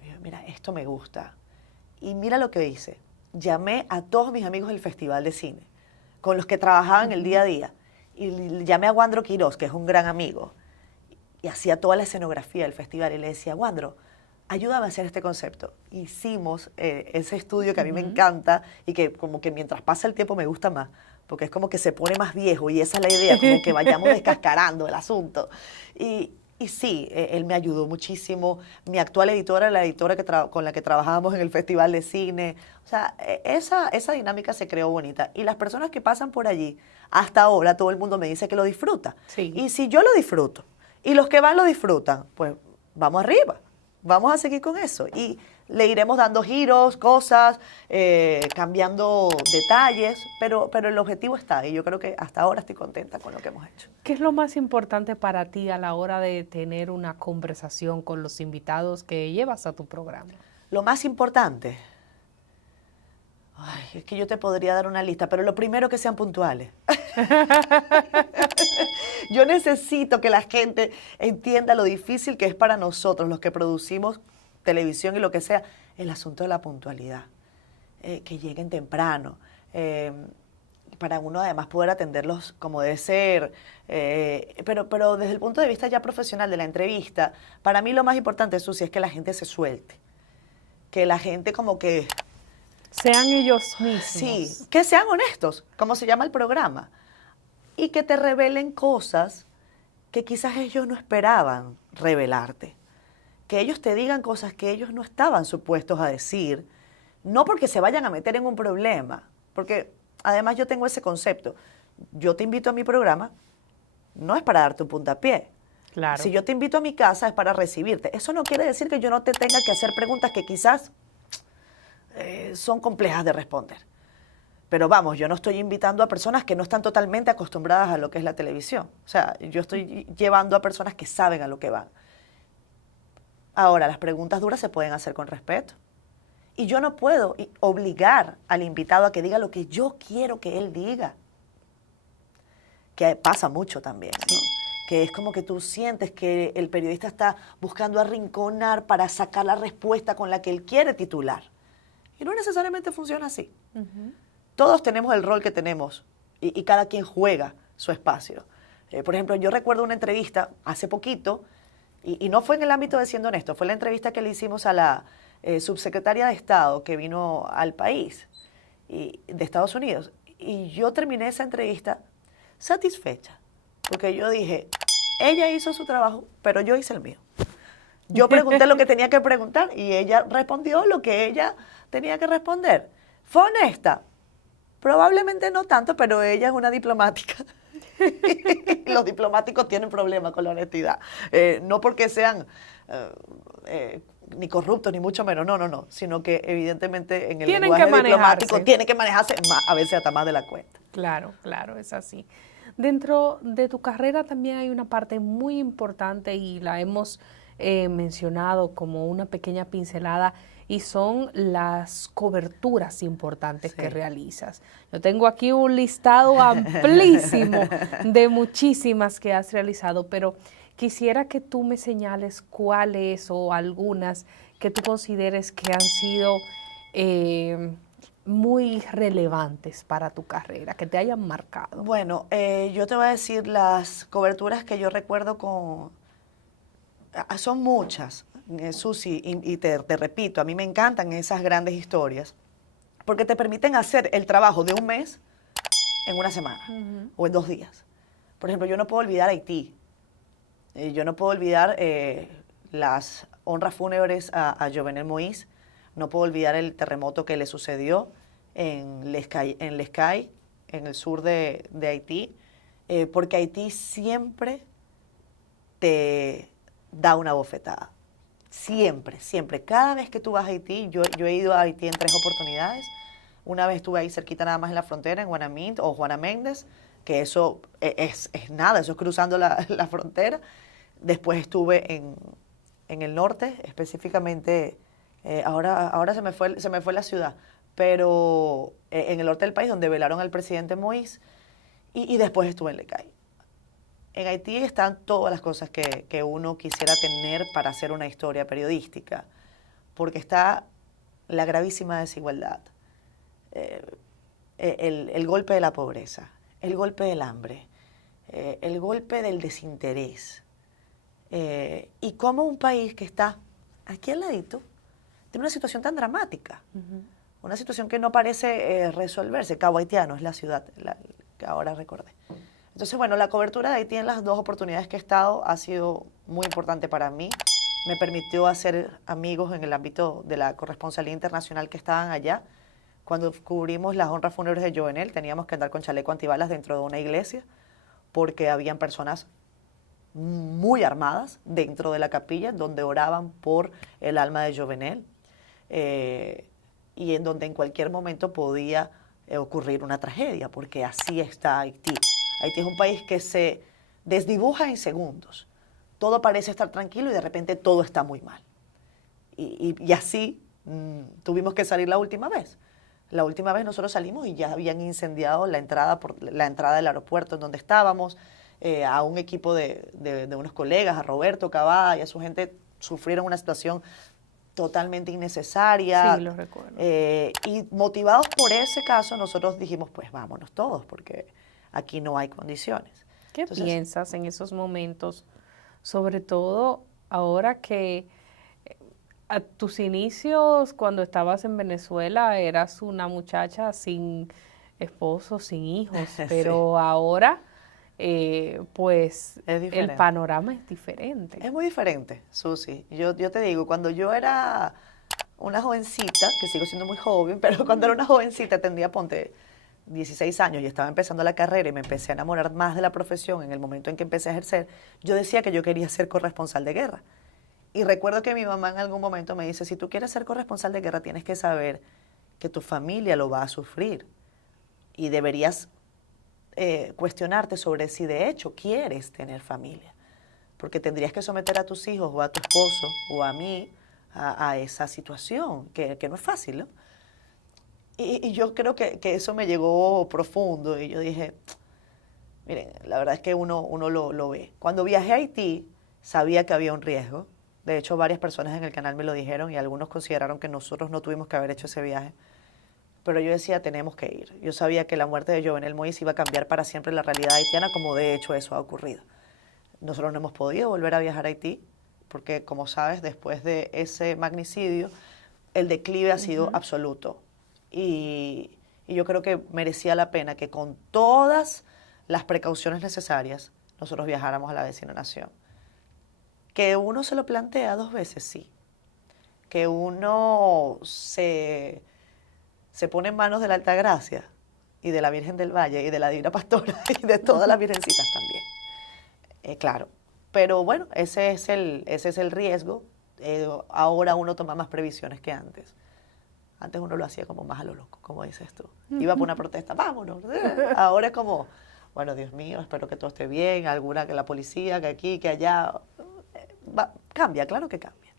Y yo, mira, esto me gusta. Y mira lo que hice. Llamé a todos mis amigos del Festival de Cine, con los que trabajaban el día a día. Y llamé a Wandro Quiroz, que es un gran amigo, y hacía toda la escenografía del festival. Y le decía, Wandro, ayúdame a hacer este concepto. Hicimos ese estudio que a mí me encanta y que como que mientras pasa el tiempo me gusta más, porque es como que se pone más viejo y esa es la idea, como que vayamos descascarando el asunto. Y sí, él me ayudó muchísimo. Mi actual editora, la editora con la que trabajábamos en el Festival de Cine. O sea, esa dinámica se creó bonita. Y las personas que pasan por allí, hasta ahora todo el mundo me dice que lo disfruta. Sí. Y si yo lo disfruto y los que van lo disfrutan, pues vamos arriba. Vamos a seguir con eso. Y le iremos dando giros, cosas, cambiando detalles, pero el objetivo está. Y yo creo que hasta ahora estoy contenta con lo que hemos hecho. ¿Qué es lo más importante para ti a la hora de tener una conversación con los invitados que llevas a tu programa? Lo más importante, es que yo te podría dar una lista, pero lo primero que sean puntuales. Yo necesito que la gente entienda lo difícil que es para nosotros, los que producimos televisión y lo que sea, el asunto de la puntualidad. Que lleguen temprano. Para uno además poder atenderlos como debe ser, pero desde el punto de vista ya profesional de la entrevista, para mí lo más importante, Susi, es que la gente se suelte, que la gente como que... Sean ellos mismos. Sí, que sean honestos, como se llama el programa, y que te revelen cosas que quizás ellos no esperaban revelarte, que ellos te digan cosas que ellos no estaban supuestos a decir, no porque se vayan a meter en un problema, porque... Además, yo tengo ese concepto. Yo te invito a mi programa, no es para darte un puntapié. Claro. Si yo te invito a mi casa, es para recibirte. Eso no quiere decir que yo no te tenga que hacer preguntas que quizás son complejas de responder. Pero vamos, yo no estoy invitando a personas que no están totalmente acostumbradas a lo que es la televisión. O sea, yo estoy llevando a personas que saben a lo que van. Ahora, las preguntas duras se pueden hacer con respeto. Y yo no puedo obligar al invitado a que diga lo que yo quiero que él diga. Que pasa mucho también, ¿no? Que es como que tú sientes que el periodista está buscando arrinconar para sacar la respuesta con la que él quiere titular. Y no necesariamente funciona así. Todos tenemos el rol que tenemos y cada quien juega su espacio. Por ejemplo, yo recuerdo una entrevista hace poquito, y no fue en el ámbito de Siendo Honesto, fue la entrevista que le hicimos a la... subsecretaria de Estado que vino al país de Estados Unidos, y yo terminé esa entrevista satisfecha, porque yo dije, ella hizo su trabajo, pero yo hice el mío. Yo pregunté lo que tenía que preguntar y ella respondió lo que ella tenía que responder. ¿Fue honesta? Probablemente no tanto, pero ella es una diplomática. Los diplomáticos tienen problemas con la honestidad, no porque sean... ni corruptos, ni mucho menos, no, sino que evidentemente en el lenguaje diplomático tiene que manejarse a veces hasta más de la cuenta. Claro, es así. Dentro de tu carrera también hay una parte muy importante y la hemos mencionado como una pequeña pincelada, y son las coberturas importantes que realizas. Yo tengo aquí un listado amplísimo de muchísimas que has realizado, pero quisiera que tú me señales cuáles o algunas que tú consideres que han sido muy relevantes para tu carrera, que te hayan marcado. Bueno, yo te voy a decir las coberturas que yo recuerdo son muchas, Susi, y te repito, a mí me encantan esas grandes historias, porque te permiten hacer el trabajo de un mes en una semana o en 2 días. Por ejemplo, yo no puedo olvidar Haití. Yo no puedo olvidar las honras fúnebres a Jovenel Moïse. No puedo olvidar el terremoto que le sucedió en Les Cayes, en el sur de Haití, porque Haití siempre te da una bofetada. Siempre, siempre. Cada vez que tú vas a Haití, yo he ido a Haití en 3 oportunidades. Una vez estuve ahí cerquita nada más en la frontera, en Guanamint o Juana Méndez, que eso es nada, eso es cruzando la frontera. Después estuve en el norte, específicamente, ahora se me fue la ciudad, pero en el norte del país, donde velaron al presidente Moïse, y después estuve en Les Cayes. En Haití están todas las cosas que uno quisiera tener para hacer una historia periodística, porque está la gravísima desigualdad, el golpe de la pobreza, el golpe del hambre, el golpe del desinterés, y cómo un país que está aquí al ladito tiene una situación tan dramática, una situación que no parece resolverse. Cabo Haitiano es la ciudad que ahora recordé. Entonces, bueno, la cobertura de Haití en las 2 oportunidades que he estado ha sido muy importante para mí. Me permitió hacer amigos en el ámbito de la corresponsalía internacional que estaban allá. Cuando cubrimos las honras fúnebres de Jovenel, teníamos que andar con chaleco antibalas dentro de una iglesia porque habían personas muy armadas dentro de la capilla donde oraban por el alma de Jovenel, y en donde en cualquier momento podía ocurrir una tragedia, porque así está Haití. Haití es un país que se desdibuja en segundos. Todo parece estar tranquilo y de repente todo está muy mal. Y así tuvimos que salir la última vez. La última vez nosotros salimos y ya habían incendiado la entrada del aeropuerto en donde estábamos. A un equipo de unos colegas, a Roberto Cavada y a su gente, sufrieron una situación totalmente innecesaria. Sí, lo recuerdo. Y motivados por ese caso, nosotros dijimos, pues vámonos todos, porque aquí no hay condiciones. ¿Qué piensas en esos momentos? Sobre todo ahora que a tus inicios, cuando estabas en Venezuela, eras una muchacha sin esposo, sin hijos, pero sí. Ahora, pues, el panorama es diferente. Es muy diferente, Susi. Yo te digo, cuando yo era una jovencita, que sigo siendo muy joven, pero cuando era una jovencita tendría, ponte, 16 años y estaba empezando la carrera y me empecé a enamorar más de la profesión en el momento en que empecé a ejercer, yo decía que yo quería ser corresponsal de guerra. Y recuerdo que mi mamá en algún momento me dice, si tú quieres ser corresponsal de guerra, tienes que saber que tu familia lo va a sufrir y deberías cuestionarte sobre si de hecho quieres tener familia, porque tendrías que someter a tus hijos o a tu esposo o a mí a esa situación, que no es fácil, ¿no? Y yo creo que eso me llegó profundo y yo dije, miren, la verdad es que uno lo ve. Cuando viajé a Haití, sabía que había un riesgo. De hecho, varias personas en el canal me lo dijeron y algunos consideraron que nosotros no tuvimos que haber hecho ese viaje. Pero yo decía, tenemos que ir. Yo sabía que la muerte de Jovenel Moïse iba a cambiar para siempre la realidad haitiana, como de hecho eso ha ocurrido. Nosotros no hemos podido volver a viajar a Haití, porque como sabes, después de ese magnicidio, el declive ha sido absoluto. Y yo creo que merecía la pena que con todas las precauciones necesarias nosotros viajáramos a la vecina nación. Que uno se lo plantea 2 veces, sí. Que uno se pone en manos de la Altagracia y de la Virgen del Valle y de la Divina Pastora y de todas las virgencitas también. Claro, pero bueno, ese es el riesgo. Ahora uno toma más previsiones que antes. Antes uno lo hacía como más a lo loco, como dices tú. Iba por una protesta, vámonos. Ahora es como, bueno, Dios mío, espero que todo esté bien, alguna que la policía, que aquí, que allá. Cambia, claro que cambia.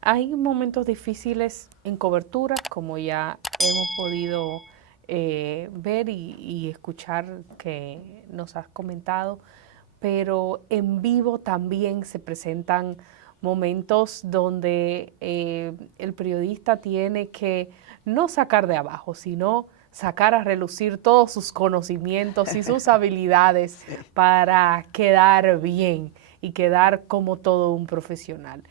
Hay momentos difíciles en cobertura, como ya hemos podido ver y escuchar que nos has comentado, pero en vivo también se presentan momentos donde el periodista tiene que no sacar de abajo, sino sacar a relucir todos sus conocimientos y sus habilidades para quedar bien y quedar como todo un profesional.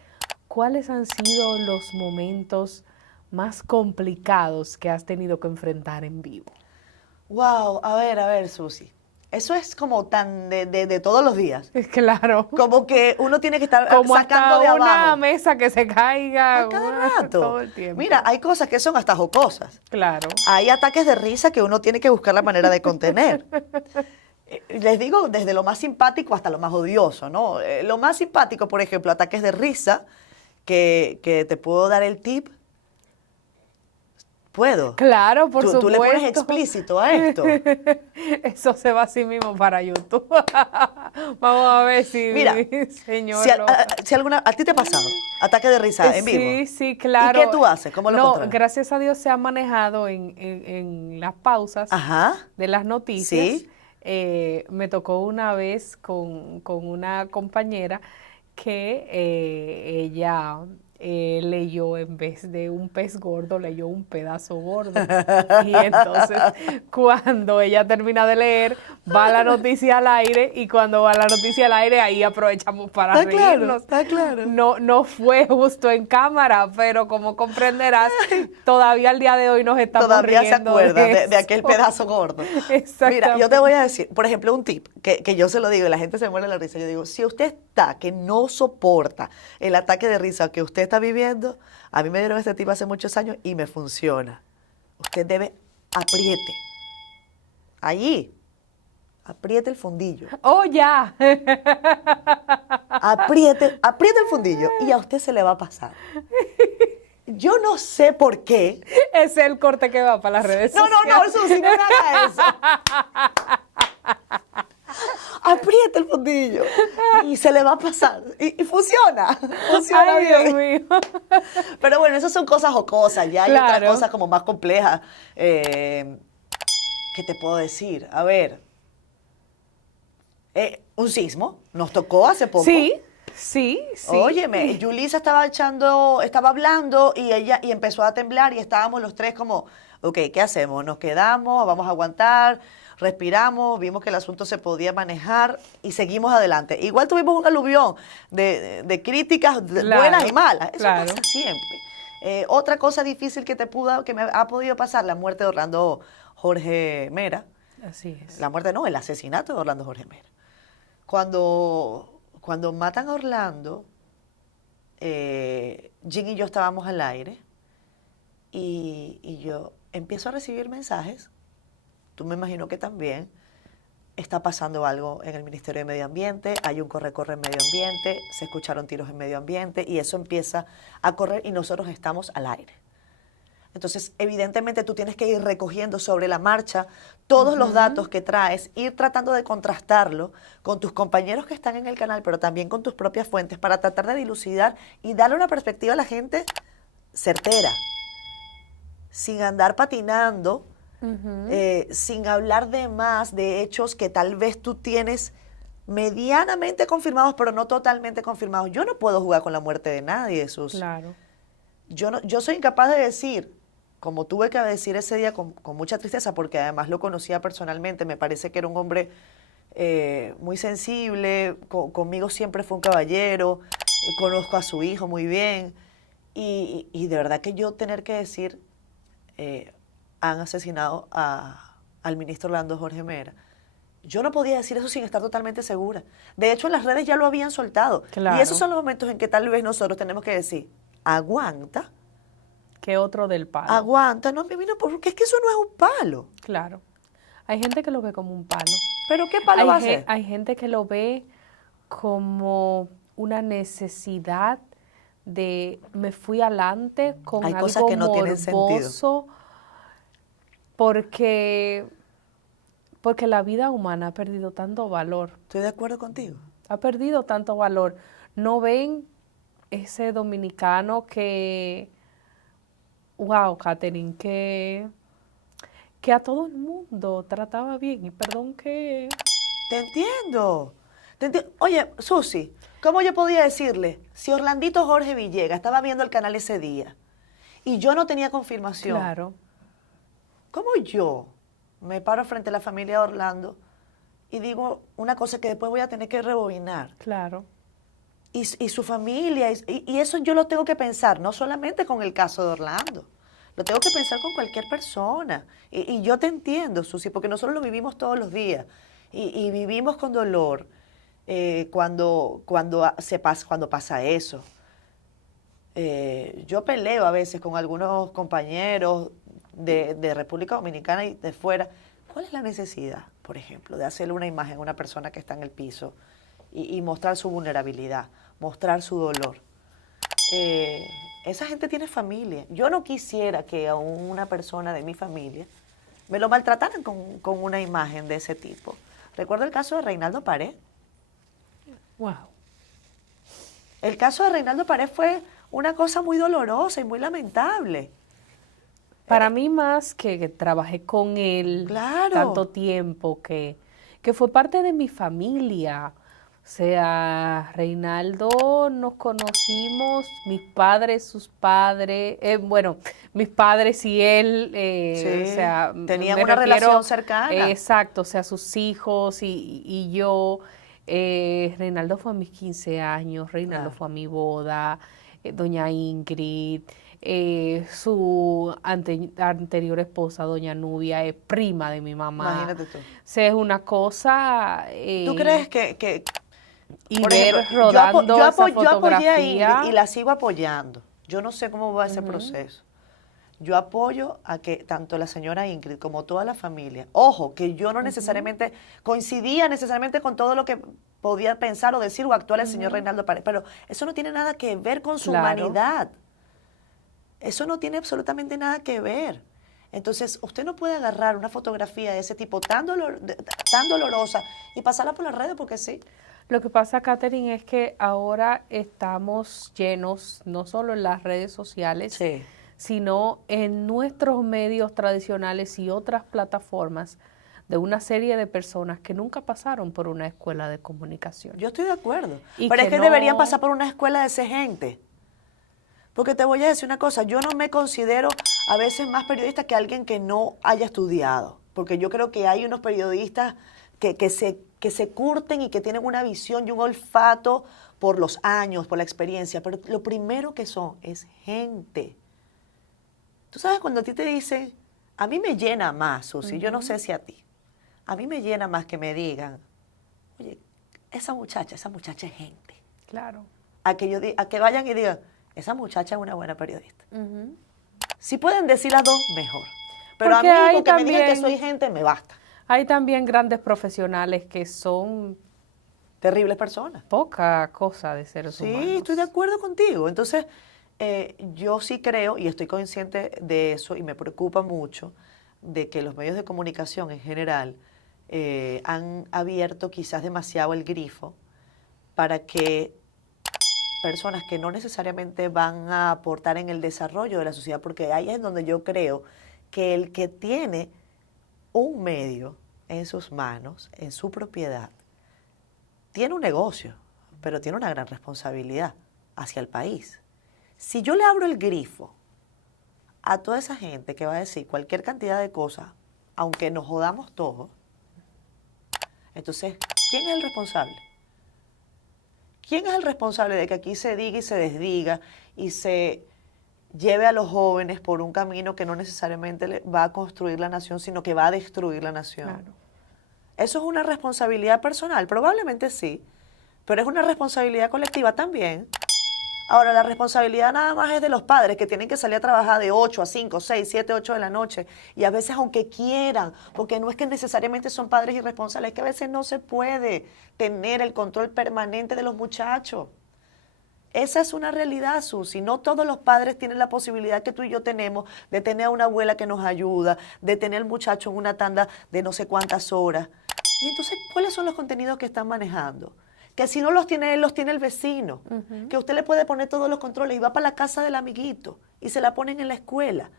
¿Cuáles han sido los momentos más complicados que has tenido que enfrentar en vivo? Wow, a ver, Susi. Eso es como tan de todos los días. Claro. Como que uno tiene que estar como sacando hasta de abajo. una mesa que se caiga. A cada rato. Todo el tiempo. Mira, hay cosas que son hasta jocosas. Claro. Hay ataques de risa que uno tiene que buscar la manera de contener. Les digo desde lo más simpático hasta lo más odioso, ¿no? Lo más simpático, por ejemplo, ataques de risa, que te puedo dar el tip. ¿Puedo? Claro, por supuesto. Tú le pones explícito a esto. Eso se va así mismo para YouTube. Vamos a ver si Mira, mi señor... si alguna, ¿a ti te ha pasado ataque de risa en vivo? Sí, claro. ¿Y qué tú haces? ¿Cómo lo controlas? Gracias a Dios se ha manejado en las pausas de las noticias. Sí. Me tocó una vez con una compañera que ella... leyó, en vez de un pez gordo, leyó un pedazo gordo. Y entonces, cuando ella termina de leer, va la noticia al aire, y cuando va la noticia al aire, ahí aprovechamos para reírnos. Está claro. No fue justo en cámara, pero como comprenderás, todavía al día de hoy nos estamos Todavía riendo. se acuerda de eso. aquel pedazo gordo. Exactamente. Mira, yo te voy a decir, por ejemplo, un tip, que yo se lo digo y la gente se muere de la risa. Yo digo, si usted está que no soporta el ataque de risa que usted está viviendo, a mí me dieron este tip hace muchos años y me funciona. Usted debe apriete. Allí. Apriete el fundillo. ¡Oh, ya! Apriete el fundillo y a usted se le va a pasar. Yo no sé por qué. Ese es el corte que va para las redes sociales. No, Susi, no me haga eso. Apriete el fundillo y se le va a pasar. Y funciona. Funciona Ay, bien. Dios mío. Pero bueno, esas son cosas jocosas. Ya hay Claro. otras cosas como más complejas. ¿Qué te puedo decir? A ver. Un sismo. Nos tocó hace poco. Sí. Óyeme, Yulisa estaba hablando y empezó a temblar y estábamos los tres como, ok, ¿qué hacemos? ¿Nos quedamos? ¿Vamos a aguantar? Respiramos, vimos que el asunto se podía manejar y seguimos adelante. Igual tuvimos un aluvión de críticas buenas y malas. Eso pasa siempre. Otra cosa difícil que me ha podido pasar, la muerte de Orlando Jorge Mera. Así es. La muerte no, el asesinato de Orlando Jorge Mera. Cuando matan a Orlando, Jin y yo estábamos al aire y yo empiezo a recibir mensajes. Tú me imagino que también está pasando algo en el Ministerio de Medio Ambiente, hay un corre-corre en Medio Ambiente, se escucharon tiros en Medio Ambiente y eso empieza a correr y nosotros estamos al aire. Entonces, evidentemente, tú tienes que ir recogiendo sobre la marcha todos los datos que traes, ir tratando de contrastarlo con tus compañeros que están en el canal, pero también con tus propias fuentes para tratar de dilucidar y darle una perspectiva a la gente certera, sin andar patinando, sin hablar de más de hechos que tal vez tú tienes medianamente confirmados, pero no totalmente confirmados. Yo no puedo jugar con la muerte de nadie, Jesús. Claro. Yo soy incapaz de decir, como tuve que decir ese día con mucha tristeza, porque además lo conocía personalmente, me parece que era un hombre muy sensible, conmigo siempre fue un caballero, conozco a su hijo muy bien, y de verdad que yo tener que decir, han asesinado al ministro Orlando Jorge Mera, yo no podía decir eso sin estar totalmente segura. De hecho, en las redes ya lo habían soltado. Claro. Y esos son los momentos en que tal vez nosotros tenemos que decir, aguanta. Que otro del palo. Aguanta, no, porque es que eso no es un palo. Claro. Hay gente que lo ve como un palo. ¿Pero qué palo va a ser? Hay gente que lo ve como una necesidad de me fui adelante con hay algo cosas que no tienen morboso, sentido. Porque la vida humana ha perdido tanto valor. Estoy de acuerdo contigo. Ha perdido tanto valor. No ven ese dominicano que, wow, Catherine, que a todo el mundo trataba bien. Y perdón que... Te entiendo. Oye, Susi, ¿cómo yo podía decirle si Orlandito Jorge Villegas estaba viendo el canal ese día y yo no tenía confirmación? Claro. ¿Cómo yo me paro frente a la familia de Orlando y digo una cosa que después voy a tener que rebobinar? Claro. Y su familia, y eso yo lo tengo que pensar, no solamente con el caso de Orlando, lo tengo que pensar con cualquier persona. Y yo te entiendo, Susi, porque nosotros lo vivimos todos los días y vivimos con dolor cuando pasa eso. Yo peleo a veces con algunos compañeros de República Dominicana y de fuera. ¿Cuál es la necesidad, por ejemplo, de hacerle una imagen a una persona que está en el piso y mostrar su vulnerabilidad, mostrar su dolor? Esa gente tiene familia. Yo no quisiera que a una persona de mi familia me lo maltrataran con una imagen de ese tipo. Recuerdo el caso de Reinaldo Pared. Wow. El caso de Reinaldo Pared fue una cosa muy dolorosa y muy lamentable. Para mí más que trabajé con él tanto tiempo, que fue parte de mi familia. O sea, Reinaldo nos conocimos, mis padres, sus padres, bueno, mis padres y él, sí, o sea, tenían una relación cercana. Exacto, o sea, sus hijos y yo. Reinaldo fue a mis 15 años, Reinaldo fue a mi boda, doña Ingrid, su anterior esposa, doña Nubia, es prima de mi mamá. Imagínate tú. O sea, es una cosa... ¿Tú crees que y por ver ejemplo, rodando yo esa apoyé a fotografía... Ingrid y la sigo apoyando. Yo no sé cómo va ese proceso. Yo apoyo a que tanto la señora Ingrid como toda la familia, ojo, que yo no necesariamente coincidía necesariamente con todo lo que podía pensar o decir o actuar el señor Reinaldo Pared, pero eso no tiene nada que ver con su humanidad. Eso no tiene absolutamente nada que ver. Entonces, usted no puede agarrar una fotografía de ese tipo tan dolorosa y pasarla por las redes porque sí. Lo que pasa, Katherine, es que ahora estamos llenos, no solo en las redes sociales, sino en nuestros medios tradicionales y otras plataformas, de una serie de personas que nunca pasaron por una escuela de comunicación. Yo estoy de acuerdo. Pero es que deberían pasar por una escuela de esa gente. Porque te voy a decir una cosa, yo no me considero a veces más periodista que alguien que no haya estudiado. Porque yo creo que hay unos periodistas que se curten y que tienen una visión y un olfato por los años, por la experiencia. Pero lo primero que son es gente. Tú sabes, cuando a ti te dicen, a mí me llena más, Susi, yo no sé si a ti, a mí me llena más que me digan, oye, esa muchacha es gente. Claro. A que vayan y digan, esa muchacha es una buena periodista. Si pueden decir las dos, mejor. Pero porque a mí, porque me digan que soy gente, me basta. Hay también grandes profesionales que son... terribles personas. Poca cosa de seres humanos. Sí, estoy de acuerdo contigo. Entonces... yo sí creo, y estoy consciente de eso, y me preocupa mucho, de que los medios de comunicación en general han abierto quizás demasiado el grifo para que personas que no necesariamente van a aportar en el desarrollo de la sociedad, porque ahí es donde yo creo que el que tiene un medio en sus manos, en su propiedad, tiene un negocio, pero tiene una gran responsabilidad hacia el país. Si yo le abro el grifo a toda esa gente que va a decir cualquier cantidad de cosas, aunque nos jodamos todos, entonces, ¿quién es el responsable? ¿Quién es el responsable de que aquí se diga y se desdiga y se lleve a los jóvenes por un camino que no necesariamente va a construir la nación, sino que va a destruir la nación? Claro. ¿Eso es una responsabilidad personal? Probablemente sí, pero es una responsabilidad colectiva también. Ahora, la responsabilidad nada más es de los padres que tienen que salir a trabajar de 8 a 5, 6, 7, 8 de la noche y a veces aunque quieran, porque no es que necesariamente son padres irresponsables, es que a veces no se puede tener el control permanente de los muchachos. Esa es una realidad, Susi. No todos los padres tienen la posibilidad que tú y yo tenemos de tener a una abuela que nos ayuda, de tener al muchacho en una tanda de no sé cuántas horas. Y entonces, ¿cuáles son los contenidos que están manejando? Que si no los tiene él, los tiene el vecino. Que usted le puede poner todos los controles y va para la casa del amiguito y se la ponen en la escuela.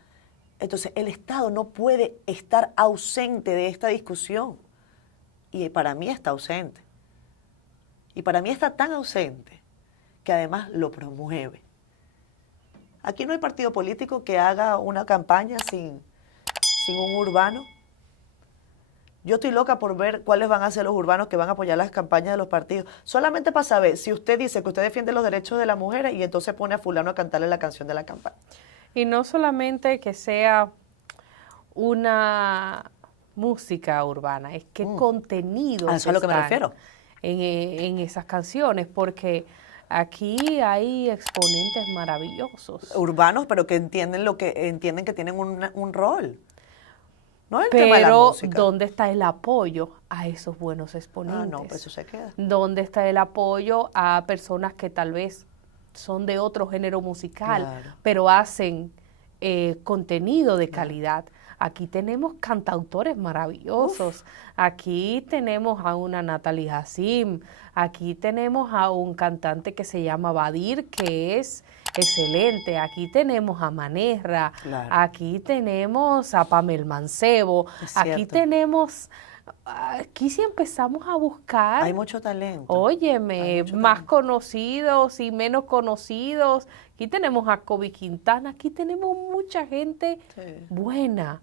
Entonces, el Estado no puede estar ausente de esta discusión. Y para mí está ausente. Y para mí está tan ausente que además lo promueve. Aquí no hay partido político que haga una campaña sin un urbano. Yo estoy loca por ver cuáles van a ser los urbanos que van a apoyar las campañas de los partidos. Solamente para saber si usted dice que usted defiende los derechos de las mujeres y entonces pone a fulano a cantarle la canción de la campaña. Y no solamente que sea una música urbana, es que contenido. A eso es a lo que me refiero. En esas canciones, porque aquí hay exponentes maravillosos. Urbanos, pero que entienden que tienen un rol. No es el tema de la Pero, música. ¿dónde está el apoyo a esos buenos exponentes? Ah, no, pues eso se queda. ¿Dónde está el apoyo a personas que tal vez son de otro género musical, Claro. pero hacen contenido de calidad? Aquí tenemos cantautores maravillosos. Aquí tenemos a una Natalie Hassim. Aquí tenemos a un cantante que se llama Badir, que es excelente. Aquí tenemos a Manerra. Claro. Aquí tenemos a Pamel Mancebo. Es Aquí cierto. tenemos... Aquí si empezamos a buscar... Hay mucho talento. Óyeme, Hay mucho más talento. conocidos y menos conocidos. Aquí tenemos a Kobe Quintana, aquí tenemos mucha gente Sí. buena,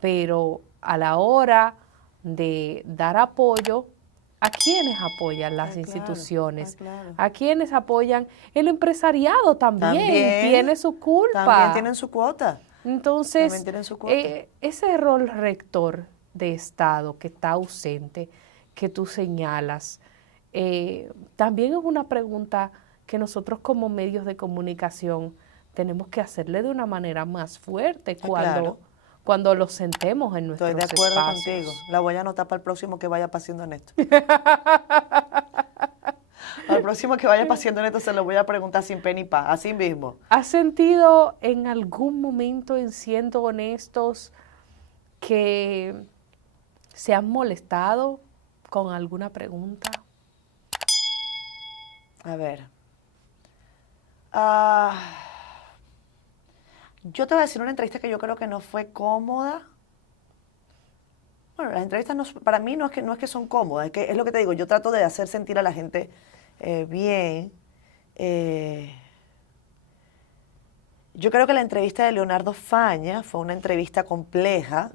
pero a la hora de dar apoyo, ¿a quiénes apoyan las Claro, instituciones? claro. ¿A quiénes apoyan? El empresariado también tiene su culpa. También tienen su cuota. Entonces, También tienen su cuota. ese rol rector de Estado que está ausente, que tú señalas, también es una pregunta que nosotros como medios de comunicación tenemos que hacerle de una manera más fuerte claro. cuando los sentemos en nuestros Estoy de acuerdo espacios. contigo. La voy a anotar para el próximo que vaya pasando en esto. Al próximo que vaya pasando en esto se lo voy a preguntar sin pena ni pa, así mismo. ¿Has sentido en algún momento, en siendo honestos, que se han molestado con alguna pregunta? A ver. Yo te voy a decir una entrevista que yo creo que no fue cómoda. Bueno, las entrevistas para mí no es que son cómodas, es lo que te digo, yo trato de hacer sentir a la gente bien. Yo creo que la entrevista de Leonardo Faña fue una entrevista compleja,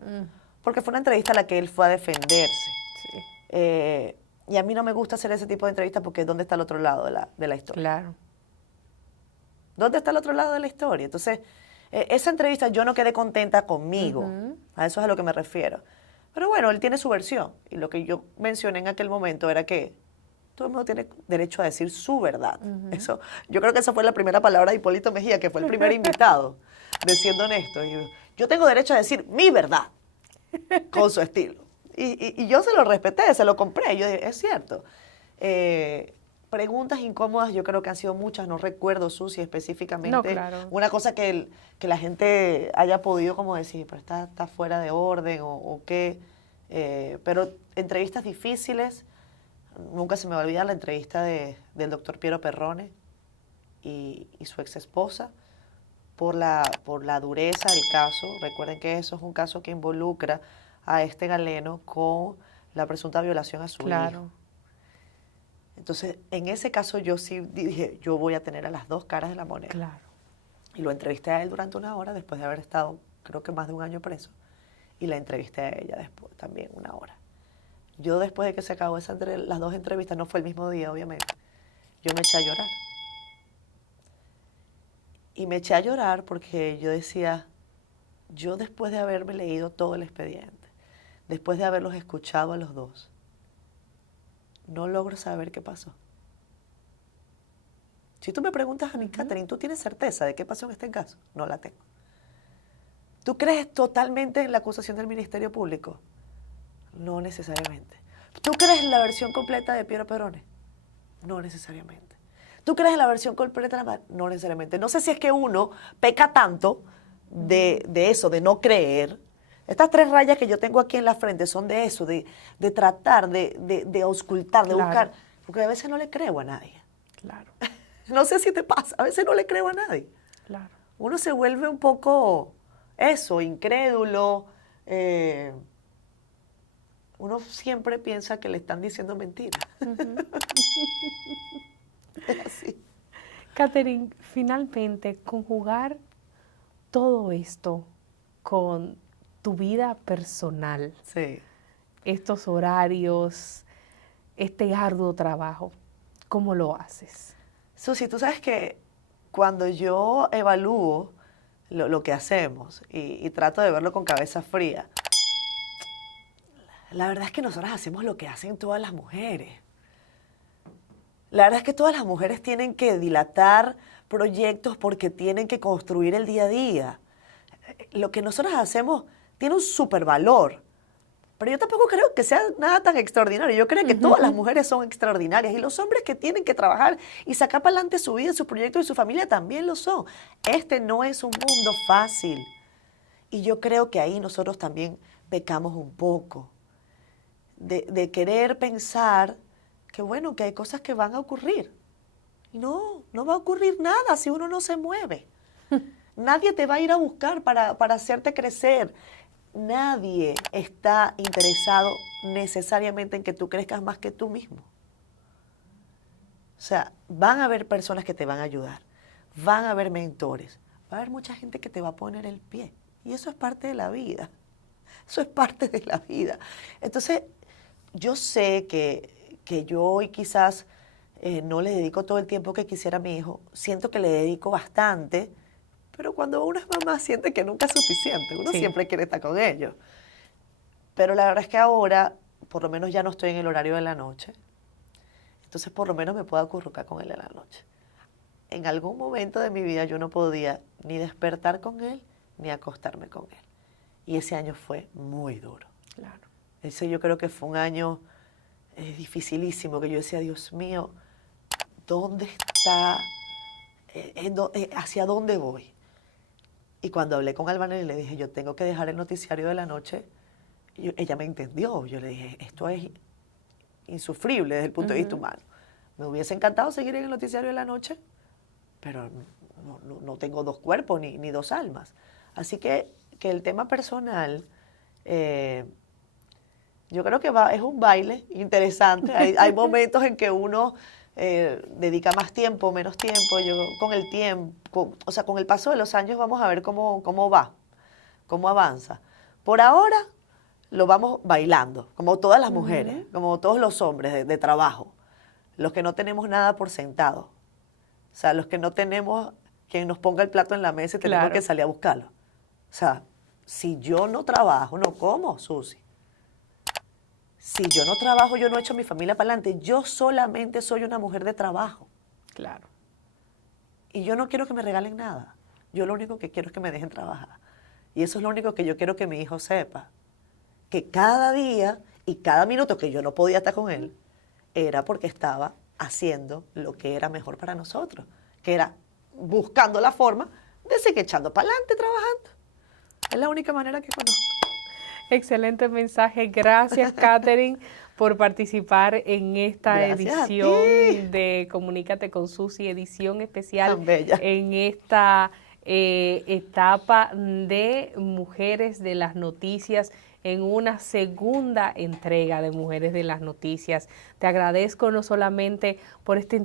porque fue una entrevista a la que él fue a defenderse. Sí. Y a mí no me gusta hacer ese tipo de entrevistas porque ¿dónde está el otro lado de la historia? Claro. ¿Dónde está el otro lado de la historia? Entonces, esa entrevista yo no quedé contenta conmigo. A eso es a lo que me refiero. Pero bueno, él tiene su versión. Y lo que yo mencioné en aquel momento era que todo el mundo tiene derecho a decir su verdad. Eso, yo creo que esa fue la primera palabra de Hipólito Mejía, que fue el primer invitado, de Siendo Honesto. Y yo tengo derecho a decir mi verdad, con su estilo. Y yo se lo respeté, se lo compré. Yo dije, es cierto. Preguntas incómodas, yo creo que han sido muchas, no recuerdo, Susi, específicamente. No, claro. Una cosa que la gente haya podido como decir, pero está fuera de orden o qué. Pero entrevistas difíciles, nunca se me va a olvidar la entrevista del doctor Piero Perrone y su ex esposa por la dureza del caso. Recuerden que eso es un caso que involucra a este galeno con la presunta violación a su hijo. Entonces, en ese caso yo sí dije, yo voy a tener a las dos caras de la moneda. Claro. Y lo entrevisté a él durante una hora, después de haber estado, creo que más de un año preso. Y la entrevisté a ella después, también una hora. Yo después de que se acabó las dos entrevistas, no fue el mismo día, obviamente, yo me eché a llorar. Y me eché a llorar porque yo decía, yo después de haberme leído todo el expediente, después de haberlos escuchado a los dos, no logro saber qué pasó. Si tú me preguntas a mí, Catherine, ¿tú tienes certeza de qué pasó en este caso? No la tengo. ¿Tú crees totalmente en la acusación del Ministerio Público? No necesariamente. ¿Tú crees en la versión completa de Piero Perrone? No necesariamente. ¿Tú crees en la versión completa de la madre? No necesariamente. No sé si es que uno peca tanto de eso, de no creer. Estas 3 rayas que yo tengo aquí en la frente son de eso, de tratar, de auscultar, de buscar. Porque a veces no le creo a nadie. Claro. No sé si te pasa, a veces no le creo a nadie. Claro. Uno se vuelve un poco, incrédulo, uno siempre piensa que le están diciendo mentiras. Es así. Katherine, finalmente, conjugar todo esto con tu vida personal, Sí. estos horarios, este arduo trabajo, ¿cómo lo haces? Susi, tú sabes que cuando yo evalúo lo que hacemos y trato de verlo con cabeza fría, la verdad es que nosotras hacemos lo que hacen todas las mujeres. La verdad es que todas las mujeres tienen que dilatar proyectos porque tienen que construir el día a día. Lo que nosotras hacemos tiene un supervalor, pero yo tampoco creo que sea nada tan extraordinario. Yo creo que todas las mujeres son extraordinarias y los hombres que tienen que trabajar y sacar para adelante su vida, sus proyectos y su familia también lo son. Este no es un mundo fácil y yo creo que ahí nosotros también pecamos un poco de querer pensar que bueno, que hay cosas que van a ocurrir. Y no va a ocurrir nada si uno no se mueve. Nadie te va a ir a buscar para hacerte crecer. Nadie está interesado necesariamente en que tú crezcas más que tú mismo. O sea, van a haber personas que te van a ayudar, van a haber mentores, va a haber mucha gente que te va a poner el pie. Y eso es parte de la vida. Eso es parte de la vida. Entonces, yo sé que yo hoy quizás no le dedico todo el tiempo que quisiera a mi hijo. Siento que le dedico bastante, pero cuando uno es mamá siente que nunca es suficiente. Uno siempre quiere estar con ellos. Pero la verdad es que ahora, por lo menos ya no estoy en el horario de la noche. Entonces, por lo menos me puedo acurrucar con él en la noche. En algún momento de mi vida yo no podía ni despertar con él, ni acostarme con él. Y ese año fue muy duro. Claro. Ese yo creo que fue un año dificilísimo, que yo decía, Dios mío, ¿dónde está? ¿Hacia dónde voy? Y cuando hablé con Albanel y le dije, yo tengo que dejar el noticiario de la noche, ella me entendió. Yo le dije, esto es insufrible desde el punto de vista humano. Me hubiese encantado seguir en el noticiario de la noche, pero no tengo dos cuerpos ni dos almas. Así que el tema personal, yo creo que es un baile interesante. Hay momentos en que uno dedica más tiempo, menos tiempo. Yo con el tiempo, o sea, con el paso de los años vamos a ver cómo va, cómo avanza. Por ahora lo vamos bailando, como todas las mujeres, como todos los hombres de trabajo. Los que no tenemos nada por sentado. O sea, los que no tenemos quien nos ponga el plato en la mesa y tenemos que salir a buscarlo. O sea, si yo no trabajo, no como, Susi. Si yo no trabajo, yo no echo a mi familia para adelante. Yo solamente soy una mujer de trabajo. Claro. Y yo no quiero que me regalen nada. Yo lo único que quiero es que me dejen trabajar. Y eso es lo único que yo quiero que mi hijo sepa. Que cada día y cada minuto que yo no podía estar con él, era porque estaba haciendo lo que era mejor para nosotros. Que era buscando la forma de seguir echando para adelante, trabajando. Es la única manera que conozco. Excelente mensaje. Gracias, Katherine, por participar en esta edición de Comunícate con Susi, edición especial en esta etapa de Mujeres de las Noticias, en una segunda entrega de Mujeres de las Noticias. Te agradezco no solamente por esta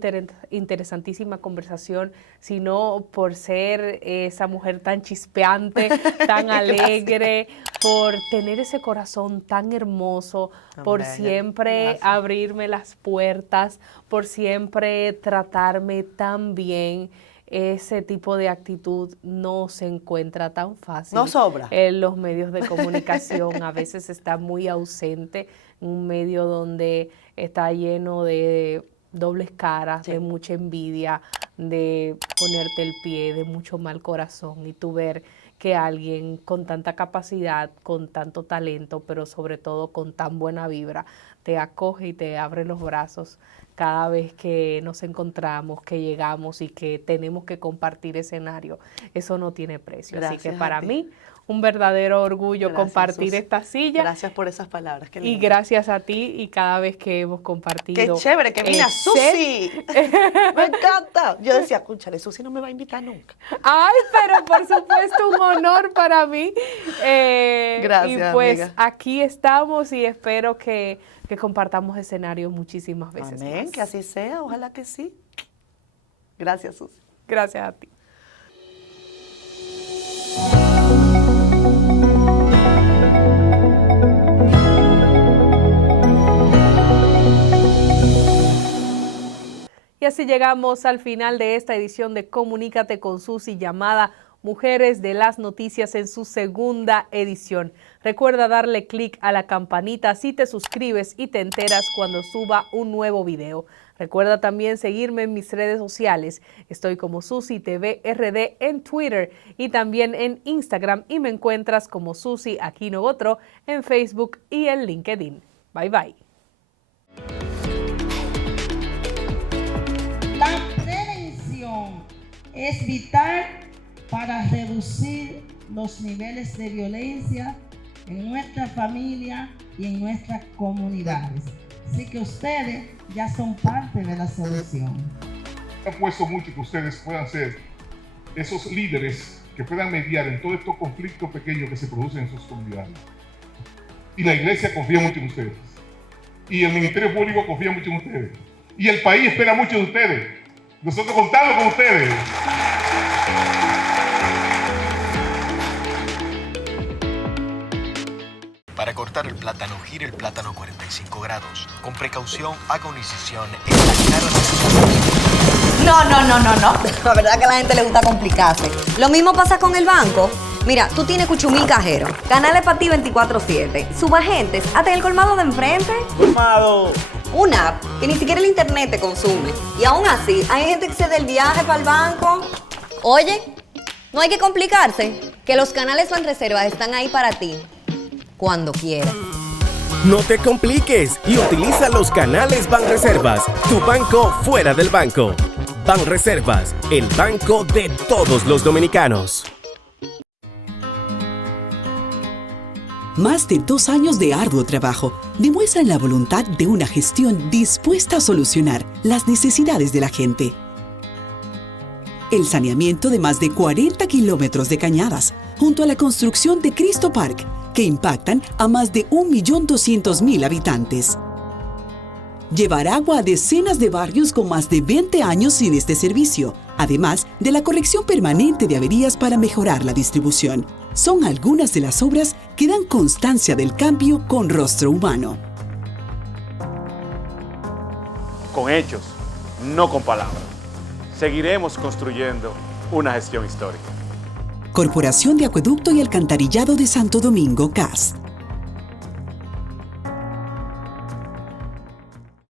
interesantísima conversación, sino por ser esa mujer tan chispeante, tan alegre, por tener ese corazón tan hermoso, por siempre abrirme las puertas, por siempre tratarme tan bien. Ese tipo de actitud no se encuentra tan fácil. No sobra. En los medios de comunicación a veces está muy ausente, un medio donde está lleno de dobles caras, de mucha envidia, de ponerte el pie, de mucho mal corazón, y tú ver que alguien con tanta capacidad, con tanto talento, pero sobre todo con tan buena vibra, te acoge y te abre los brazos. cada vez que nos encontramos, que llegamos y que tenemos que compartir escenario. Eso no tiene precio. Gracias. Así que para mí, un verdadero orgullo compartir Susi. esta silla. Gracias por esas palabras. Qué Y lindo. gracias a ti y cada vez que hemos compartido. Qué chévere, que mira, el Susi. Me encanta. Yo decía, escúchale, Susi no me va a invitar nunca. Ay, pero por supuesto un honor para mí. Gracias, y pues amiga. aquí estamos y espero que compartamos escenarios muchísimas veces Amén, más. que así sea, ojalá que sí. Gracias, Susi. Gracias a ti. Y así llegamos al final de esta edición de Comunícate con Susi, llamada Mujeres de las Noticias, en su segunda edición. Recuerda darle clic a la campanita si te suscribes y te enteras cuando suba un nuevo video. Recuerda también seguirme en mis redes sociales. Estoy como Susi TV RD en Twitter y también en Instagram, y me encuentras como Susi Aquino Gotro en Facebook y en LinkedIn. Bye bye. La prevención es vital para reducir los niveles de violencia en nuestra familia y en nuestras comunidades. Así que ustedes ya son parte de la solución. He puesto mucho que ustedes puedan ser esos líderes que puedan mediar en todos estos conflictos pequeños que se producen en sus comunidades. Y la iglesia confía mucho en ustedes. Y el Ministerio Público confía mucho en ustedes. Y el país espera mucho de ustedes. Nosotros contamos con ustedes. Para cortar el plátano, gire el plátano 45 grados. Con precaución, haga una incisión en la cara de... No. La verdad que a la gente le gusta complicarse. Lo mismo pasa con el banco. Mira, tú tienes Cuchumil Cajero, canales para ti 24/7, subagentes, hasta en el colmado de enfrente. ¡Colmado! Una app que ni siquiera el internet te consume. Y aún así, hay gente que se da el viaje para el banco. Oye, no hay que complicarse, que los canales Banreservas están ahí para ti, cuando quieras. No te compliques y utiliza los canales Banreservas, tu banco fuera del banco. Banreservas, el banco de todos los dominicanos. Más de 2 años de arduo trabajo demuestran la voluntad de una gestión dispuesta a solucionar las necesidades de la gente. El saneamiento de más de 40 kilómetros de cañadas, junto a la construcción de Cristo Park, que impactan a más de 1.200.000 habitantes. Llevar agua a decenas de barrios con más de 20 años sin este servicio, además de la corrección permanente de averías para mejorar la distribución. Son algunas de las obras que dan constancia del cambio con rostro humano. Con hechos, no con palabras. Seguiremos construyendo una gestión histórica. Corporación de Acueducto y Alcantarillado de Santo Domingo, CAS.